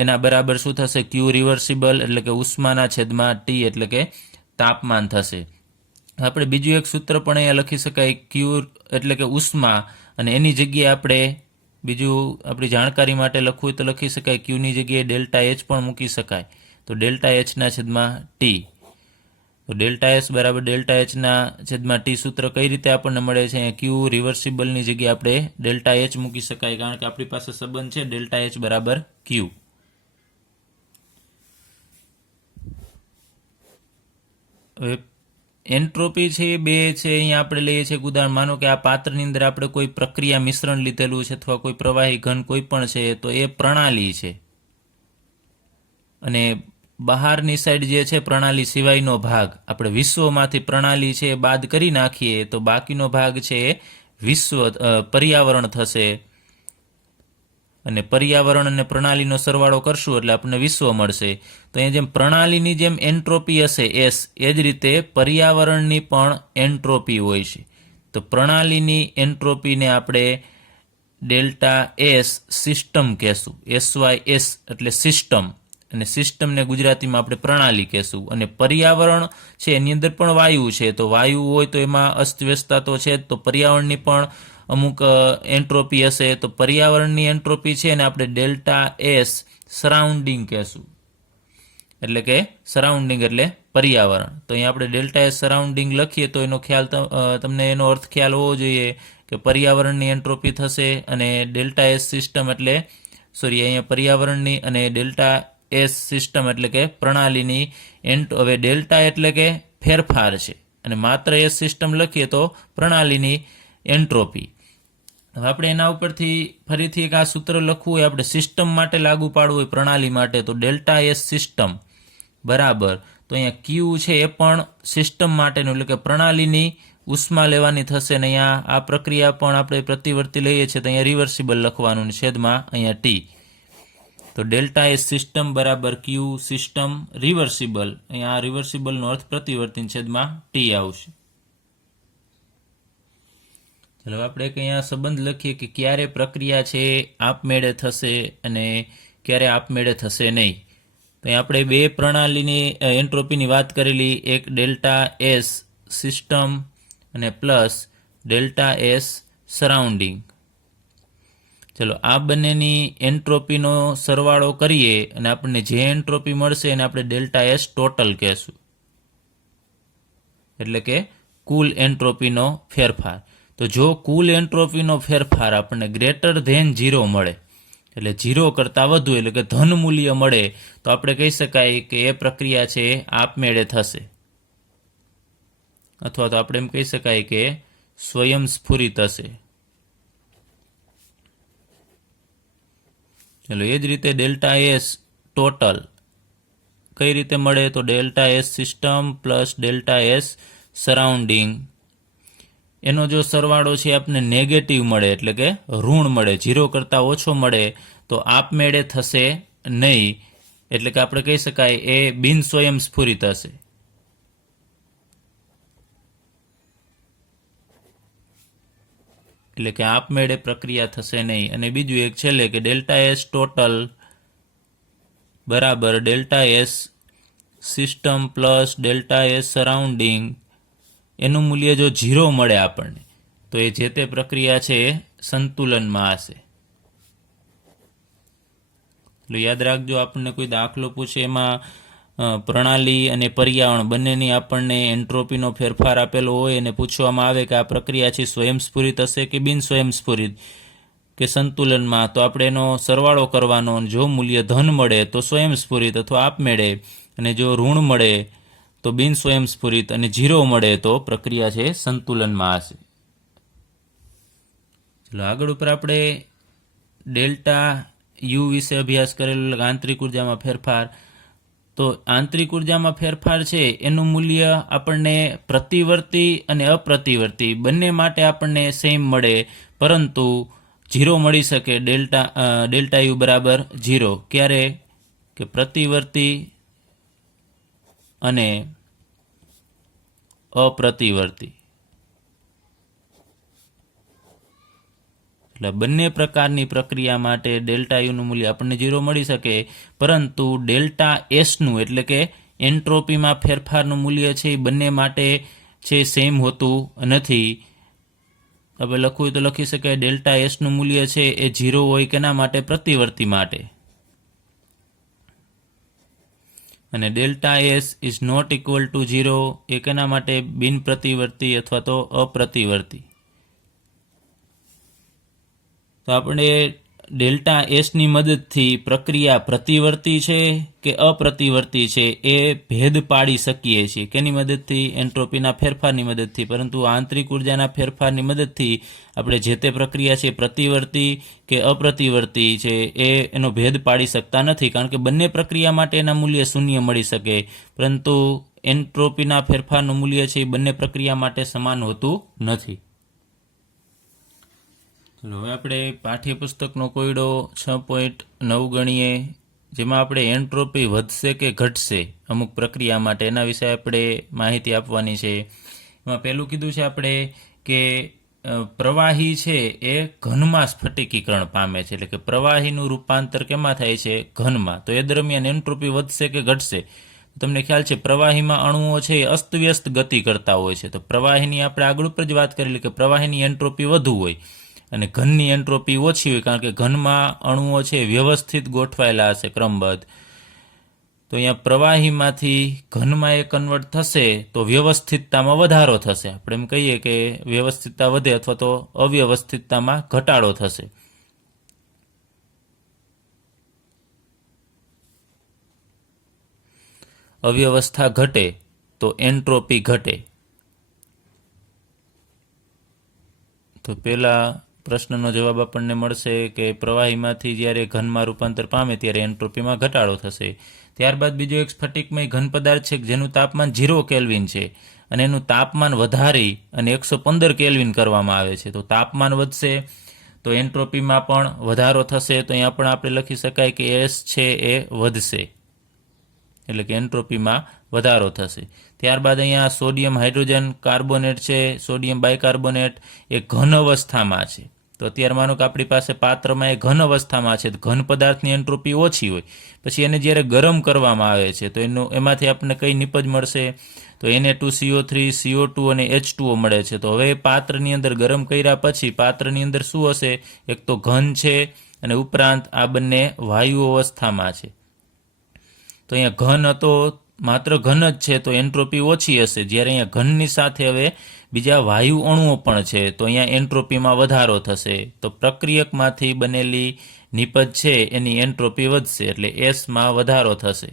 એના બરાબર શું થશે, ક્યુ રિવર્સિબલ એટલે કે ઉષ્માના છેદમાં ટી એટલે કે તાપમાન થશે. આપણે બીજું એક સૂત્ર પણ અહીંયા લખી શકાય, ક્યુ એટલે કે ઉષ્મા, અને એની જગ્યાએ આપણે બીજું આપણી જાણકારી માટે લખવું તો લખી શકાય ક્યુની જગ્યાએ ડેલ્ટા એચ પણ મૂકી શકાય. તો ડેલ્ટા એચના છેદમાં ટી. તો ડેલ્ટા એસ બરાબર ડેલ્ટા એચના છેદમાં ટી સૂત્ર કઈ રીતે આપણને મળે છે, ક્યુ રિવર્સિબલની જગ્યાએ આપણે ડેલ્ટા એચ મૂકી શકાય, કારણ કે આપણી પાસે સંબંધ છે ડેલ્ટા એચ બરાબર ક્યુ. હવે એન્ટ્રોપી છે બે છે, અહીંયા આપણે લઈએ છીએ ઉદાહરણ, માનો કે આ પાત્રની અંદર આપણે કોઈ પ્રક્રિયા મિશ્રણ લીધેલું છે અથવા કોઈ પ્રવાહી ઘન કોઈ પણ છે, તો એ પ્રણાલી છે, અને બહારની સાઈડ જે છે પ્રણાલી સિવાયનો ભાગ, આપણે વિશ્વમાંથી પ્રણાલી છે બાદ કરી નાખીએ તો બાકીનો ભાગ છે એ પર્યાવરણ થશે, અને પર્યાવરણ અને પ્રણાલીનો સરવાળો કરશું એટલે આપણને વિશ્વ મળશે. તો અહીંયા જેમ પ્રણાલીની જેમ એન્ટ્રોપી હશે એસ, એ જ રીતે પર્યાવરણની પણ એન્ટ્રોપી હોય છે. તો પ્રણાલીની એન્ટ્રોપીને આપણે ડેલ્ટા એસ સિસ્ટમ કહેશું, SYS એટલે સિસ્ટમ, અને સિસ્ટમને ગુજરાતીમાં આપણે પ્રણાલી કહેશું. અને પર્યાવરણ છે એની અંદર પણ વાયુ છે, તો વાયુ હોય તો એમાં અસ્તવ્યસ્તતા તો છે, તો પર્યાવરણની પણ અમુક એન્ટ્રોપી હશે. તો પર્યાવરણની એન્ટ્રોપી છે અને આપણે ડેલ્ટા એસ સરાઉન્ડિંગ કહેશું, એટલે કે સરાઉન્ડિંગ એટલે પર્યાવરણ. તો અહીંયા આપણે ડેલ્ટા એસ સરાઉન્ડિંગ લખીએ તો એનો ખ્યાલ તમને એનો અર્થ ખ્યાલ હોવો જોઈએ કે પર્યાવરણની એન્ટ્રોપી થશે, અને ડેલ્ટા એસ સિસ્ટમ એટલે અહીંયા પર્યાવરણની અને ડેલ્ટા એસ સિસ્ટમ એટલે કે પ્રણાલીની હવે ડેલ્ટા એટલે કે ફેરફાર છે, અને માત્ર એસ સિસ્ટમ લખીએ તો પ્રણાલીની એન્ટ્રોપી. હવે આપણે એના ઉપરથી ફરીથી એક આ સૂત્ર લખવું હોય, આપણે સિસ્ટમ માટે લાગુ પાડવું હોય પ્રણાલી માટે, તો ડેલ્ટા એસ સિસ્ટમ બરાબર, તો અહીંયા ક્યુ છે એ પણ સિસ્ટમ માટેનું એટલે કે પ્રણાલીની ઉષ્મા લેવાની થશે, અને અહીંયા આ પ્રક્રિયા પણ આપણે પ્રતિવર્તી લઈએ છીએ તો અહીંયા રિવર્સિબલ લખવાનું, છેદમાં અહીંયા ટી. તો ડેલ્ટા એસ સિસ્ટમ બરાબર ક્યુ સિસ્ટમ રિવર્સિબલ, અહીંયા આ રિવર્સિબલનો અર્થ પ્રતિવર્તી, છેદમાં ટી આવશે. ચલો આપણે અહીંયા સંબંધ લખીએ કે ક્યારે પ્રક્રિયા છે આપમેળે થશે અને ક્યારે આપમેળે થશે નહીં. તો અહીં આપણે બે પ્રણાલીની એન્ટ્રોપીની વાત કરેલી, એક ડેલ્ટા એસ સિસ્ટમ અને પ્લસ ડેલ્ટા એસ સરાઉન્ડિંગ. ચલો આ બંનેની એન્ટ્રોપીનો સરવાળો કરીએ અને આપણને જે એન્ટ્રોપી મળશે એને આપણે ડેલ્ટા એસ ટોટલ કહેશું, એટલે કે કુલ એન્ટ્રોપીનો ફેરફાર. તો જો કુલ એન્ટ્રોપીનો ફેરફાર આપણને ગ્રેટર ધેન 0 મળે, એટલે 0 કરતાં વધુ, એટલે કે ધન મૂલ્ય મળે, તો આપણે કહી શકાય કે એ પ્રક્રિયા છે આપમેળે થશે, અથવા તો આપણે એમ કહી શકાય કે સ્વયંસ્ફુરિત હશે. ચલો એ જ રીતે ડેલ્ટા એસ ટોટલ કઈ રીતે મળે? તો delta S system plus delta S surrounding, એનો જો સરવાળો છે આપણને નેગેટિવ મળે, એટલે કે ઋણ મળે, 0 કરતાં ઓછો મળે, તો આપમેળે થશે નહીં, એટલે કે આપણે કહી શકાય એ બિન સ્વયંસ્ફુરિત હશે. એટલે કે આપમેળે પ્રક્રિયા થશે નહીં. અને બીજું એક છેલ્લે કે ડેલ્ટા એસ ટોટલ બરાબર delta S system plus delta S surrounding, એનું મૂલ્ય જો 0 મળે આપણને, તો એ જે તે પ્રક્રિયા છે એ સંતુલનમાં હશે. એટલે યાદ રાખજો, આપણને કોઈ દાખલો પૂછે એમાં પ્રણાલી અને પર્યાવરણ બંનેની આપણને એન્ટ્રોપીનો ફેરફાર આપેલો હોય અને પૂછવામાં આવે કે આ પ્રક્રિયા છે સ્વયંસ્ફુરિત હશે કે બિન સ્વયંસ્ફુરિત કે સંતુલનમાં, તો આપણે એનો સરવાળો કરવાનો. જો મૂલ્ય ધન મળે તો સ્વયંસ્ફુરિત અથવા આપમેળે, અને જો ઋણ મળે તો બિન સ્વયંસ્ફુરિત, અને 0 મળે તો પ્રક્રિયા છે સંતુલનમાં હશે. ચલો આગળ ઉપર આપણે ડેલ્ટા યુ વિશે અભ્યાસ કરેલો, આંતરિક ઉર્જામાં ફેરફાર. તો આંતરિક ઉર્જામાં ફેરફાર છે એનું મૂલ્ય આપણને પ્રતિવર્તી અને અપ્રતિવર્તી બંને માટે આપણને સેમ મળે, પરંતુ 0 મળી શકે. ડેલ્ટા યુ બરાબર 0 ક્યારે? કે પ્રતિવર્તી અને અપ્રતિવર્તી, એટલે બંને પ્રકારની પ્રક્રિયા માટે ડેલ્ટા યુનું મૂલ્ય આપણને 0 મળી શકે, પરંતુ ડેલ્ટા એસનું એટલે કે એન્ટ્રોપીમાં ફેરફારનું મૂલ્ય છે એ બંને માટે છે સેમ હોતું નથી. આપણે લખવું હોય તો લખી શકાય ડેલ્ટા એસનું મૂલ્ય છે એ 0 હોય કેના માટે? પ્રતિવર્તી માટે. અને delta S is not equal to 0 એ કેના માટે? બિન પ્રતિવર્તી અથવા તો અપ્રતિવર્તી. તો આપણે ડેલ્ટા એસની મદદથી પ્રક્રિયા પ્રતિવર્તી છે કે અપ્રતિવર્તી છે એ ભેદ પાડી શકીએ છીએ. કેની મદદથી? એન્ટ્રોપીના ફેરફારની મદદથી. પરંતુ આંતરિક ઉર્જાના ફેરફારની મદદથી આપણે જે તે પ્રક્રિયા છે પ્રતિવર્તી કે અપ્રતિવર્તી છે એનો ભેદ પાડી શકતા નથી, કારણ કે બંને પ્રક્રિયા માટે એના મૂલ્ય 0 મળી શકે, પરંતુ એન્ટ્રોપીના ફેરફારનું મૂલ્ય છે એ બંને પ્રક્રિયા માટે સમાન હોતું નથી. ચલો હવે આપણે પાઠ્યપુસ્તકનો કોયડો 6.9 ગણીએ, જેમાં આપણે એન્ટ્રોપી વધશે કે ઘટશે અમુક પ્રક્રિયા માટે એના વિશે આપણે માહિતી આપવાની છે. એમાં પહેલું કીધું છે આપણે કે પ્રવાહી છે એ ઘનમાં સ્ફટિકીકરણ પામે છે, એટલે કે પ્રવાહીનું રૂપાંતર કેમાં થાય છે? ઘનમાં. તો એ દરમિયાન એન્ટ્રોપી વધશે કે ઘટશે? તમને ખ્યાલ છે પ્રવાહીમાં અણુઓ છે એ અસ્તવ્યસ્ત ગતિ કરતા હોય છે. તો પ્રવાહીની આપણે આગળ ઉપર જ વાત કરેલી કે પ્રવાહીની એન્ટ્રોપી વધુ હોય અને ઘનની એન્ટ્રોપી ઓછી હોય, કારણ કે ઘનમાં અણુઓ છે વ્યવસ્થિત ગોઠવાયેલા હશે ક્રમબદ્ધ. તો અહીંયા પ્રવાહીમાંથી ઘનમાં એ કન્વર્ટ થશે તો વ્યવસ્થિતતામાં વધારો થશે. આપણે એમ કહીએ કે વ્યવસ્થિતતા વધે અથવા તો અવ્યવસ્થિતતામાં ઘટાડો થશે. અવ્યવસ્થા ઘટે તો એન્ટ્રોપી ઘટે. તો પહેલા પ્રશ્નનો જવાબ આપણને મળશે કે પ્રવાહીમાંથી જ્યારે ઘનમાં રૂપાંતર પામે ત્યારે એન્ટ્રોપીમાં ઘટાડો થશે. ત્યારબાદ બીજો એક સ્ફટિકમય ઘન પદાર્થ છે જેનું તાપમાન 0 કેલ્વિન છે અને એનું તાપમાન વધારી અને 115 કેલ્વિન કરવામાં આવે છે. તો તાપમાન વધશે તો એન્ટ્રોપીમાં પણ વધારો થશે. તો અહીંયા પણ આપણે લખી શકાય કે એસ છે એ વધશે. એટલે કે એન્ટ્રોપીમાં વધારો થશે. ત્યારબાદ અહીંયા સોડિયમ હાઇડ્રોજન કાર્બોનેટ છે, સોડિયમ બાયકાર્બોનેટ, એ ઘન અવસ્થામાં છે. તો અત્યારે માનો કે આપણી પાસે પાત્રમાં એ ઘન અવસ્થામાં છે, તો ઘન પદાર્થની એન્ટ્રોપી ઓછી હોય, પછી એને જ્યારે ગરમ કરવામાં આવે છે તો એમાંથી આપણને કઈ નિપજ મળશે? તો Na2CO3, CO2 અને H2O મળે છે. તો હવે પાત્રની અંદર ગરમ કર્યા પછી પાત્રની અંદર શું હશે? એક તો ઘન છે અને ઉપરાંત આ બંને વાયુ અવસ્થામાં છે. તો અહીંયા ઘન હતો, માત્ર ઘન જ છે તો એન્ટ્રોપી ઓછી હશે. જ્યારે અહીંયા ઘનની સાથે હવે બીજા વાયુ અણુઓ પણ છે તો અહીંયા એન્ટ્રોપીમાં વધારો થશે. તો પ્રક્રિયકમાંથી બનેલી નિપજ છે એની એન્ટ્રોપી વધશે, એટલે એસમાં વધારો થશે.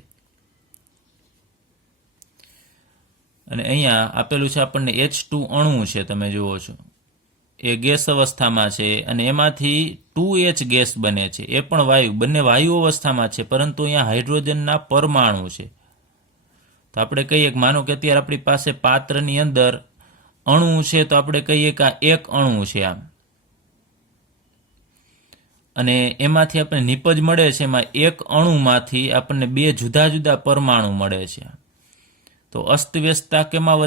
અને અહીંયા આપેલું છે આપણને H2 અણુ છે, તમે જુઓ છો એ ગેસ અવસ્થામાં છે અને એમાંથી 2H ગેસ બને છે, એ પણ વાયુ, બંને વાયુ અવસ્થામાં છે, પરંતુ અહીંયા હાઇડ્રોજનના પરમાણુ છે. તો આપણે કહીએ કે માનો કે અત્યારે આપણી પાસે પાત્રની અંદર અણુ છે તો આપણે કહીએ કે આ એક અણુ છે આમ, અને એમાંથી આપણને નિપજ મળે છે, એમાં એક અણુમાંથી આપણને બે જુદા જુદા પરમાણુ મળે છે. તો અસ્તવ્યસ્તતા કેમાં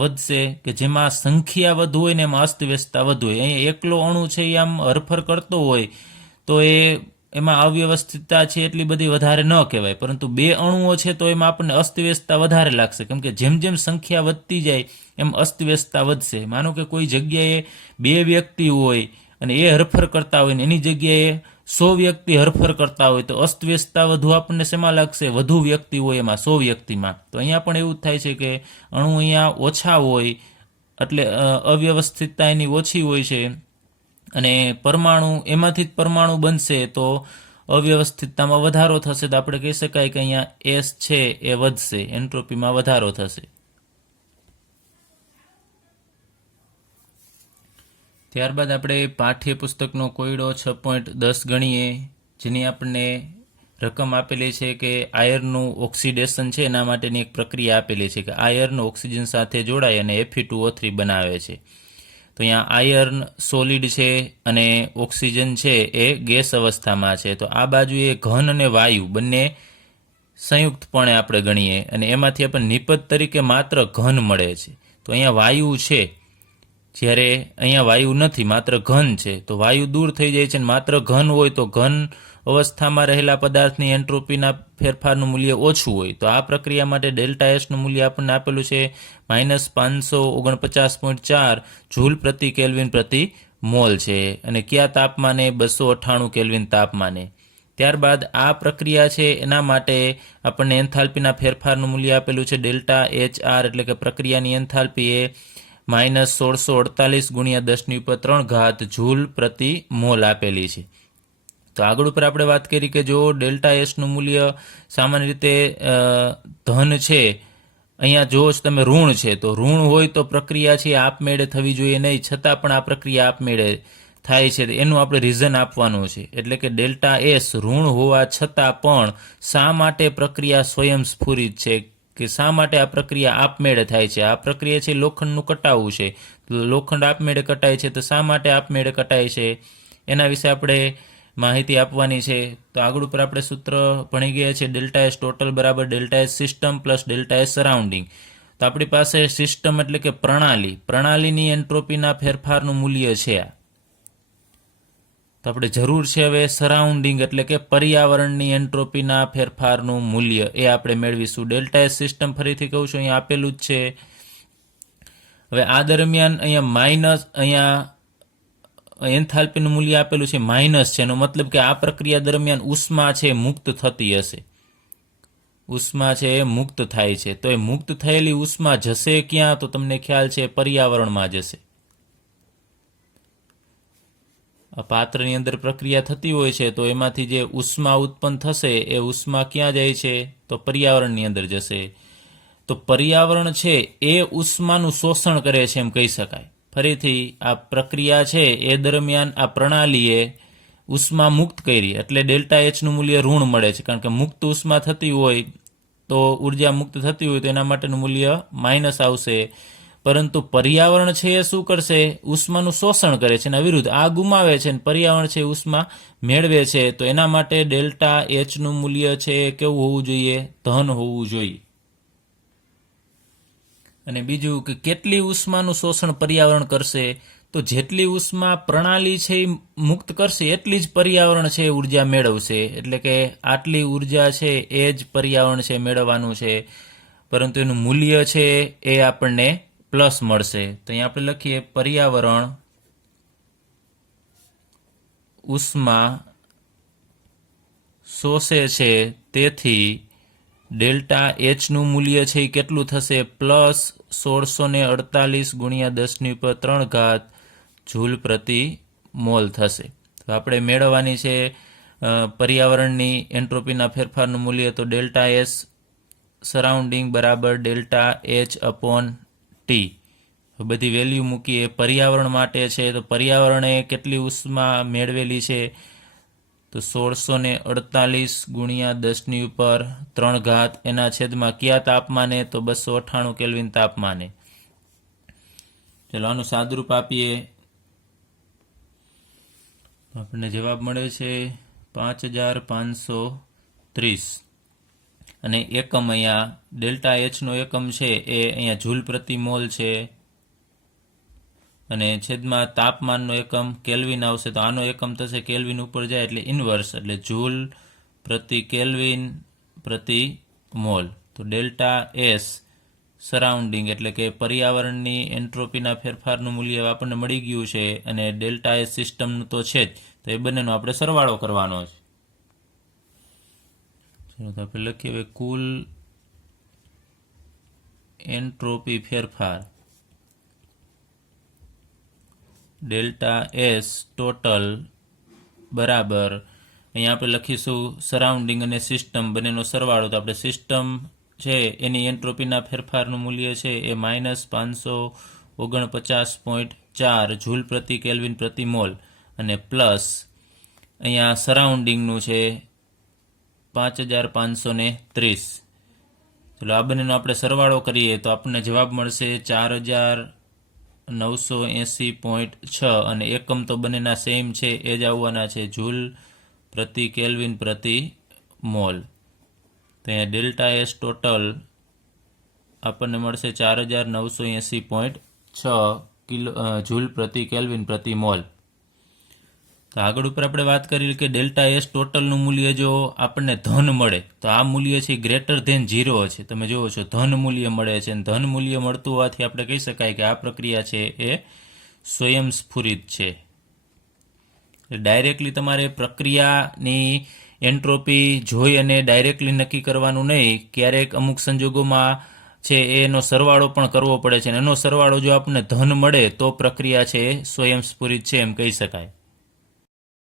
વધશે? કે જેમાં સંખ્યા વધુ હોય ને એમાં અસ્તવ્યસ્તતા વધુ હોય. અહીંયા એકલો અણુ છે એ આમ હરફર કરતો હોય તો એમાં અવ્યવસ્થિતતા છે એટલી બધી વધારે ન કહેવાય, પરંતુ બે અણુઓ છે તો એમાં આપણને અસ્તવ્યસ્તતા વધારે લાગશે, કેમ કે જેમ જેમ સંખ્યા વધતી જાય એમ અસ્તવ્યસ્તતા વધશે. માનો કે કોઈ જગ્યાએ બે વ્યક્તિ હોય અને એ હરફર કરતા હોય ને એની જગ્યાએ 100 વ્યક્તિ હરફર કરતા હોય તો અસ્તવ્યસ્તતા વધુ આપણને શેમાં લાગશે? વધુ વ્યક્તિ હોય એમાં, 100 વ્યક્તિમાં. તો અહીંયા પણ એવું જ થાય છે કે અણુ અહીંયા ઓછા હોય એટલે અવ્યવસ્થિતતા એની ઓછી હોય છે, અને પરમાણુ એમાંથી જ પરમાણુ બનશે તો અવ્યવસ્થિતતામાં વધારો થશે. તો આપણે કહી શકાય કે અહીંયા એસ છે એ વધશે, એન્ટ્રોપીમાં વધારો થશે. ત્યારબાદ આપણે પાઠ્યપુસ્તકનો કોયડો 6.10 ગણીએ, જેની આપણને રકમ આપેલી છે કે આયર્નનું ઓક્સિડેશન છે એના માટેની એક પ્રક્રિયા આપેલી છે કે આયર્ન ઓક્સિજન સાથે જોડાય અને Fe2O3 બનાવે છે. તો અહીંયા આયર્ન સોલિડ છે અને ઓક્સિજન છે એ ગેસ અવસ્થામાં છે. તો આ બાજુએ ઘન અને વાયુ બંને સંયુક્તપણે આપણે ગણીએ અને એમાંથી આપણને નિપજ તરીકે માત્ર ઘન મળે છે. તો અહીંયા વાયુ છે, જ્યારે અહીંયા વાયુ નથી, માત્ર ઘન છે. તો વાયુ દૂર થઈ જાય છે અને માત્ર ઘન હોય તો ઘન અવસ્થામાં રહેલા પદાર્થની એન્ટ્રોપીના ફેરફારનું મૂલ્ય ઓછું હોય. તો આ પ્રક્રિયા માટે ડેલ્ટા એસનું મૂલ્ય આપણને આપેલું છે -549.4 જૂલ પ્રતિ કેલ્વિન પ્રતિ મોલ છે, અને કયા તાપમાને? 298 કેલ્વિન તાપમાને. ત્યારબાદ આ પ્રક્રિયા છે એના માટે આપણને એન્થાલ્પીના ફેરફારનું મૂલ્ય આપેલું છે ડેલ્ટા HR, એટલે કે પ્રક્રિયાની એન્થાલ્પી એ -1648 × 10³ જૂલ પ્રતિ મોલ આપેલી છે. તો આગળ ઉપર આપણે વાત કરી કે જો ડેલ્ટા એસનું મૂલ્ય સામાન્ય રીતે ધન છે, અહીંયા જો તમે ઋણ છે તો ઋણ હોય તો પ્રક્રિયા છે આપમેળે થવી જોઈએ નહીં, છતાં પણ આ પ્રક્રિયા આપમેળે થાય છે, એનું આપણે રીઝન આપવાનું છે. એટલે કે ડેલ્ટા એસ ઋણ હોવા છતાં પણ શા માટે પ્રક્રિયા સ્વયંસ્ફુરિત છે, કે શા માટે આ પ્રક્રિયા આપમેળે થાય છે? આ પ્રક્રિયા છે લોખંડનું કટાવવું છે, લોખંડ આપમેળે કટાય છે, તો શા માટે આપમેળે કટાય છે એના વિશે આપણે માહિતી આપવાની છે. તો આગળ ઉપર આપણે સૂત્ર ભણી ગયા છે ડેલ્ટા એસ ટોટલ બરાબર delta S system plus delta S surrounding. તો આપણી પાસે સિસ્ટમ એટલે કે પ્રણાલીની એન્ટ્રોપીના ફેરફારનું મૂલ્ય છે આ. તો આપણે જરૂર છે હવે સરાઉન્ડિંગ એટલે કે પર્યાવરણની એન્ટ્રોપીના ફેરફારનું મૂલ્ય, એ આપણે મેળવીશું. ડેલ્ટા એસ સિસ્ટમ ફરીથી કહું છું, અહીંયા આપેલું જ છે. હવે આ દરમિયાન અહીંયા એન્થાલ્પીનું મૂલ્ય આપેલું છે માઇનસ છે, એનો મતલબ કે આ પ્રક્રિયા દરમિયાન ઉષ્મા છે મુક્ત થતી હશે, ઉષ્મા છે એ મુક્ત થાય છે. તો એ મુક્ત થયેલી ઉષ્મા જશે ક્યાં? તો તમને ખ્યાલ છે પર્યાવરણમાં જશે. આ પાત્રની અંદર પ્રક્રિયા થતી હોય છે તો એમાંથી જે ઉષ્મા ઉત્પન્ન થશે એ ઉષ્મા ક્યાં જાય છે? તો પર્યાવરણની અંદર જશે. તો પર્યાવરણ છે એ ઉષ્માનું શોષણ કરે છે એમ કહી શકાય. ફરીથી આ પ્રક્રિયા છે એ દરમિયાન આ પ્રણાલીએ ઉષ્મા મુક્ત કરી એટલે ડેલ્ટા એચનું મૂલ્ય ઋણ મળે છે, કારણ કે મુક્ત ઉષ્મા થતી હોય તો ઉર્જા મુક્ત થતી હોય તો એના માટેનું મૂલ્ય માઇનસ આવશે. પરંતુ પર્યાવરણ છે એ શું કરશે? ઉષ્માનું શોષણ કરે છે, એના વિરુદ્ધ આ ગુમાવે છે અને પર્યાવરણ છે ઉષ્મા મેળવે છે. તો એના માટે ડેલ્ટા એચનું મૂલ્ય છે કેવું હોવું જોઈએ? ધન હોવું જોઈએ. અને બીજું કે કેટલી ઉષ્માનું શોષણ પર્યાવરણ કરશે? તો જેટલી ઉષ્મા પ્રણાલી છે એ મુક્ત કરશે એટલી જ પર્યાવરણ છે ઉર્જા મેળવશે. એટલે કે આટલી ઉર્જા છે એ જ પર્યાવરણ છે મેળવવાનું છે, પરંતુ એનું મૂલ્ય છે એ આપણને પ્લસ મળશે. તો અહીંયા આપણે લખીએ પર્યાવરણ ઉષ્મા શોષે છે, તેથી ડેલ્ટા એચનું મૂલ્ય છે એ કેટલું થશે? પ્લસ 1648 ગુણ્યા 10⁻³ જૂલ પ્રતિ મોલ થશે. તો આપણે મેળવવાની છે પર્યાવરણની એન્ટ્રોપીના ફેરફારનું મૂલ્ય. તો ડેલ્ટા એસ સરાઉન્ડિંગ બરાબર ડેલ્ટા એચ અપોન ટી. બધી વેલ્યુ મૂકીએ. પર્યાવરણ માટે છે તો પર્યાવરણે કેટલી ઉષ્મા મેળવેલી છે? તો 1648 ગુણ્યા 10⁻³ એના છેદમાં કયા તાપમાને? તો 298 કેલ્વિન તાપમાને. ચલો આનું સાદરૂપ આપીએ. આપણને જવાબ મળે છે 5530. અને એકમ અહીંયા ડેલ્ટા એચનો એકમ છે એ અહીંયા જૂલ પ્રતિ મોલ છે, અને છેદમાં તાપમાનનો એકમ કેલ્વિન આવશે. તો આનો એકમ થશે કેલ્વિન ઉપર જાય એટલે ઇન્વર્સ, એટલે જૂલ પ્રતિ કેલ્વિન પ્રતિ મોલ. તો ડેલ્ટા એસ સરાઉન્ડિંગ એટલે કે પર્યાવરણની એન્ટ્રોપીના ફેરફારનું મૂલ્ય આપણને મળી ગયું છે, અને ડેલ્ટા એસ સિસ્ટમનું તો છે જ, તો એ બંનેનો આપણે સરવાળો કરવાનો છે. ચલો તો આપણે લખીએ હવે કુલ એન્ટ્રોપી ફેરફાર ડેલ્ટા એસ ટોટલ બરાબર, અહીંયા આપણે લખીશું સરાઉન્ડિંગ અને સિસ્ટમ બંનેનો સરવાળો. તો આપણે સિસ્ટમ છે એની એન્ટ્રોપીના ફેરફારનું મૂલ્ય છે એ -549.4 જૂલ પ્રતિ કેલ્વિન પ્રતિ મોલ, અને પ્લસ અહીંયા સરાઉન્ડિંગનું છે 5530. ચલો આ બંનેનો આપણે સરવાળો કરીએ તો આપણને જવાબ મળશે 4980.6, અને એકમ તો બંનેના સેમ છે એ જ આવવાના છે, જૂલ પ્રતિ કેલ્વિન પ્રતિ મોલ. તો અહીંયા ડેલ્ટા એસ ટોટલ આપણને મળશે 4980.6 જૂલ પ્રતિ કેલ્વિન પ્રતિ મોલ. તો આગળ ઉપર આપણે વાત કરી કે ડેલ્ટા એસ ટોટલનું મૂલ્ય જો આપણને ધન મળે તો આ મૂલ્ય છે ગ્રેટર ધેન 0 છે. તમે જુઓ છો ધન મૂલ્ય મળે છે, અને ધન મૂલ્ય મળતું હોવાથી આપણે કહી શકાય કે આ પ્રક્રિયા છે એ સ્વયંસ્ફુરિત છે. ડાયરેક્ટલી તમારે પ્રક્રિયાની એન્ટ્રોપી જોઈ અને ડાયરેક્ટલી નક્કી કરવાનું નહીં. ક્યારેક અમુક સંજોગોમાં છે એનો સરવાળો પણ કરવો પડે છે, અને એનો સરવાળો જો આપણને ધન મળે તો પ્રક્રિયા છે એ સ્વયંસ્ફુરિત છે એમ કહી શકાય.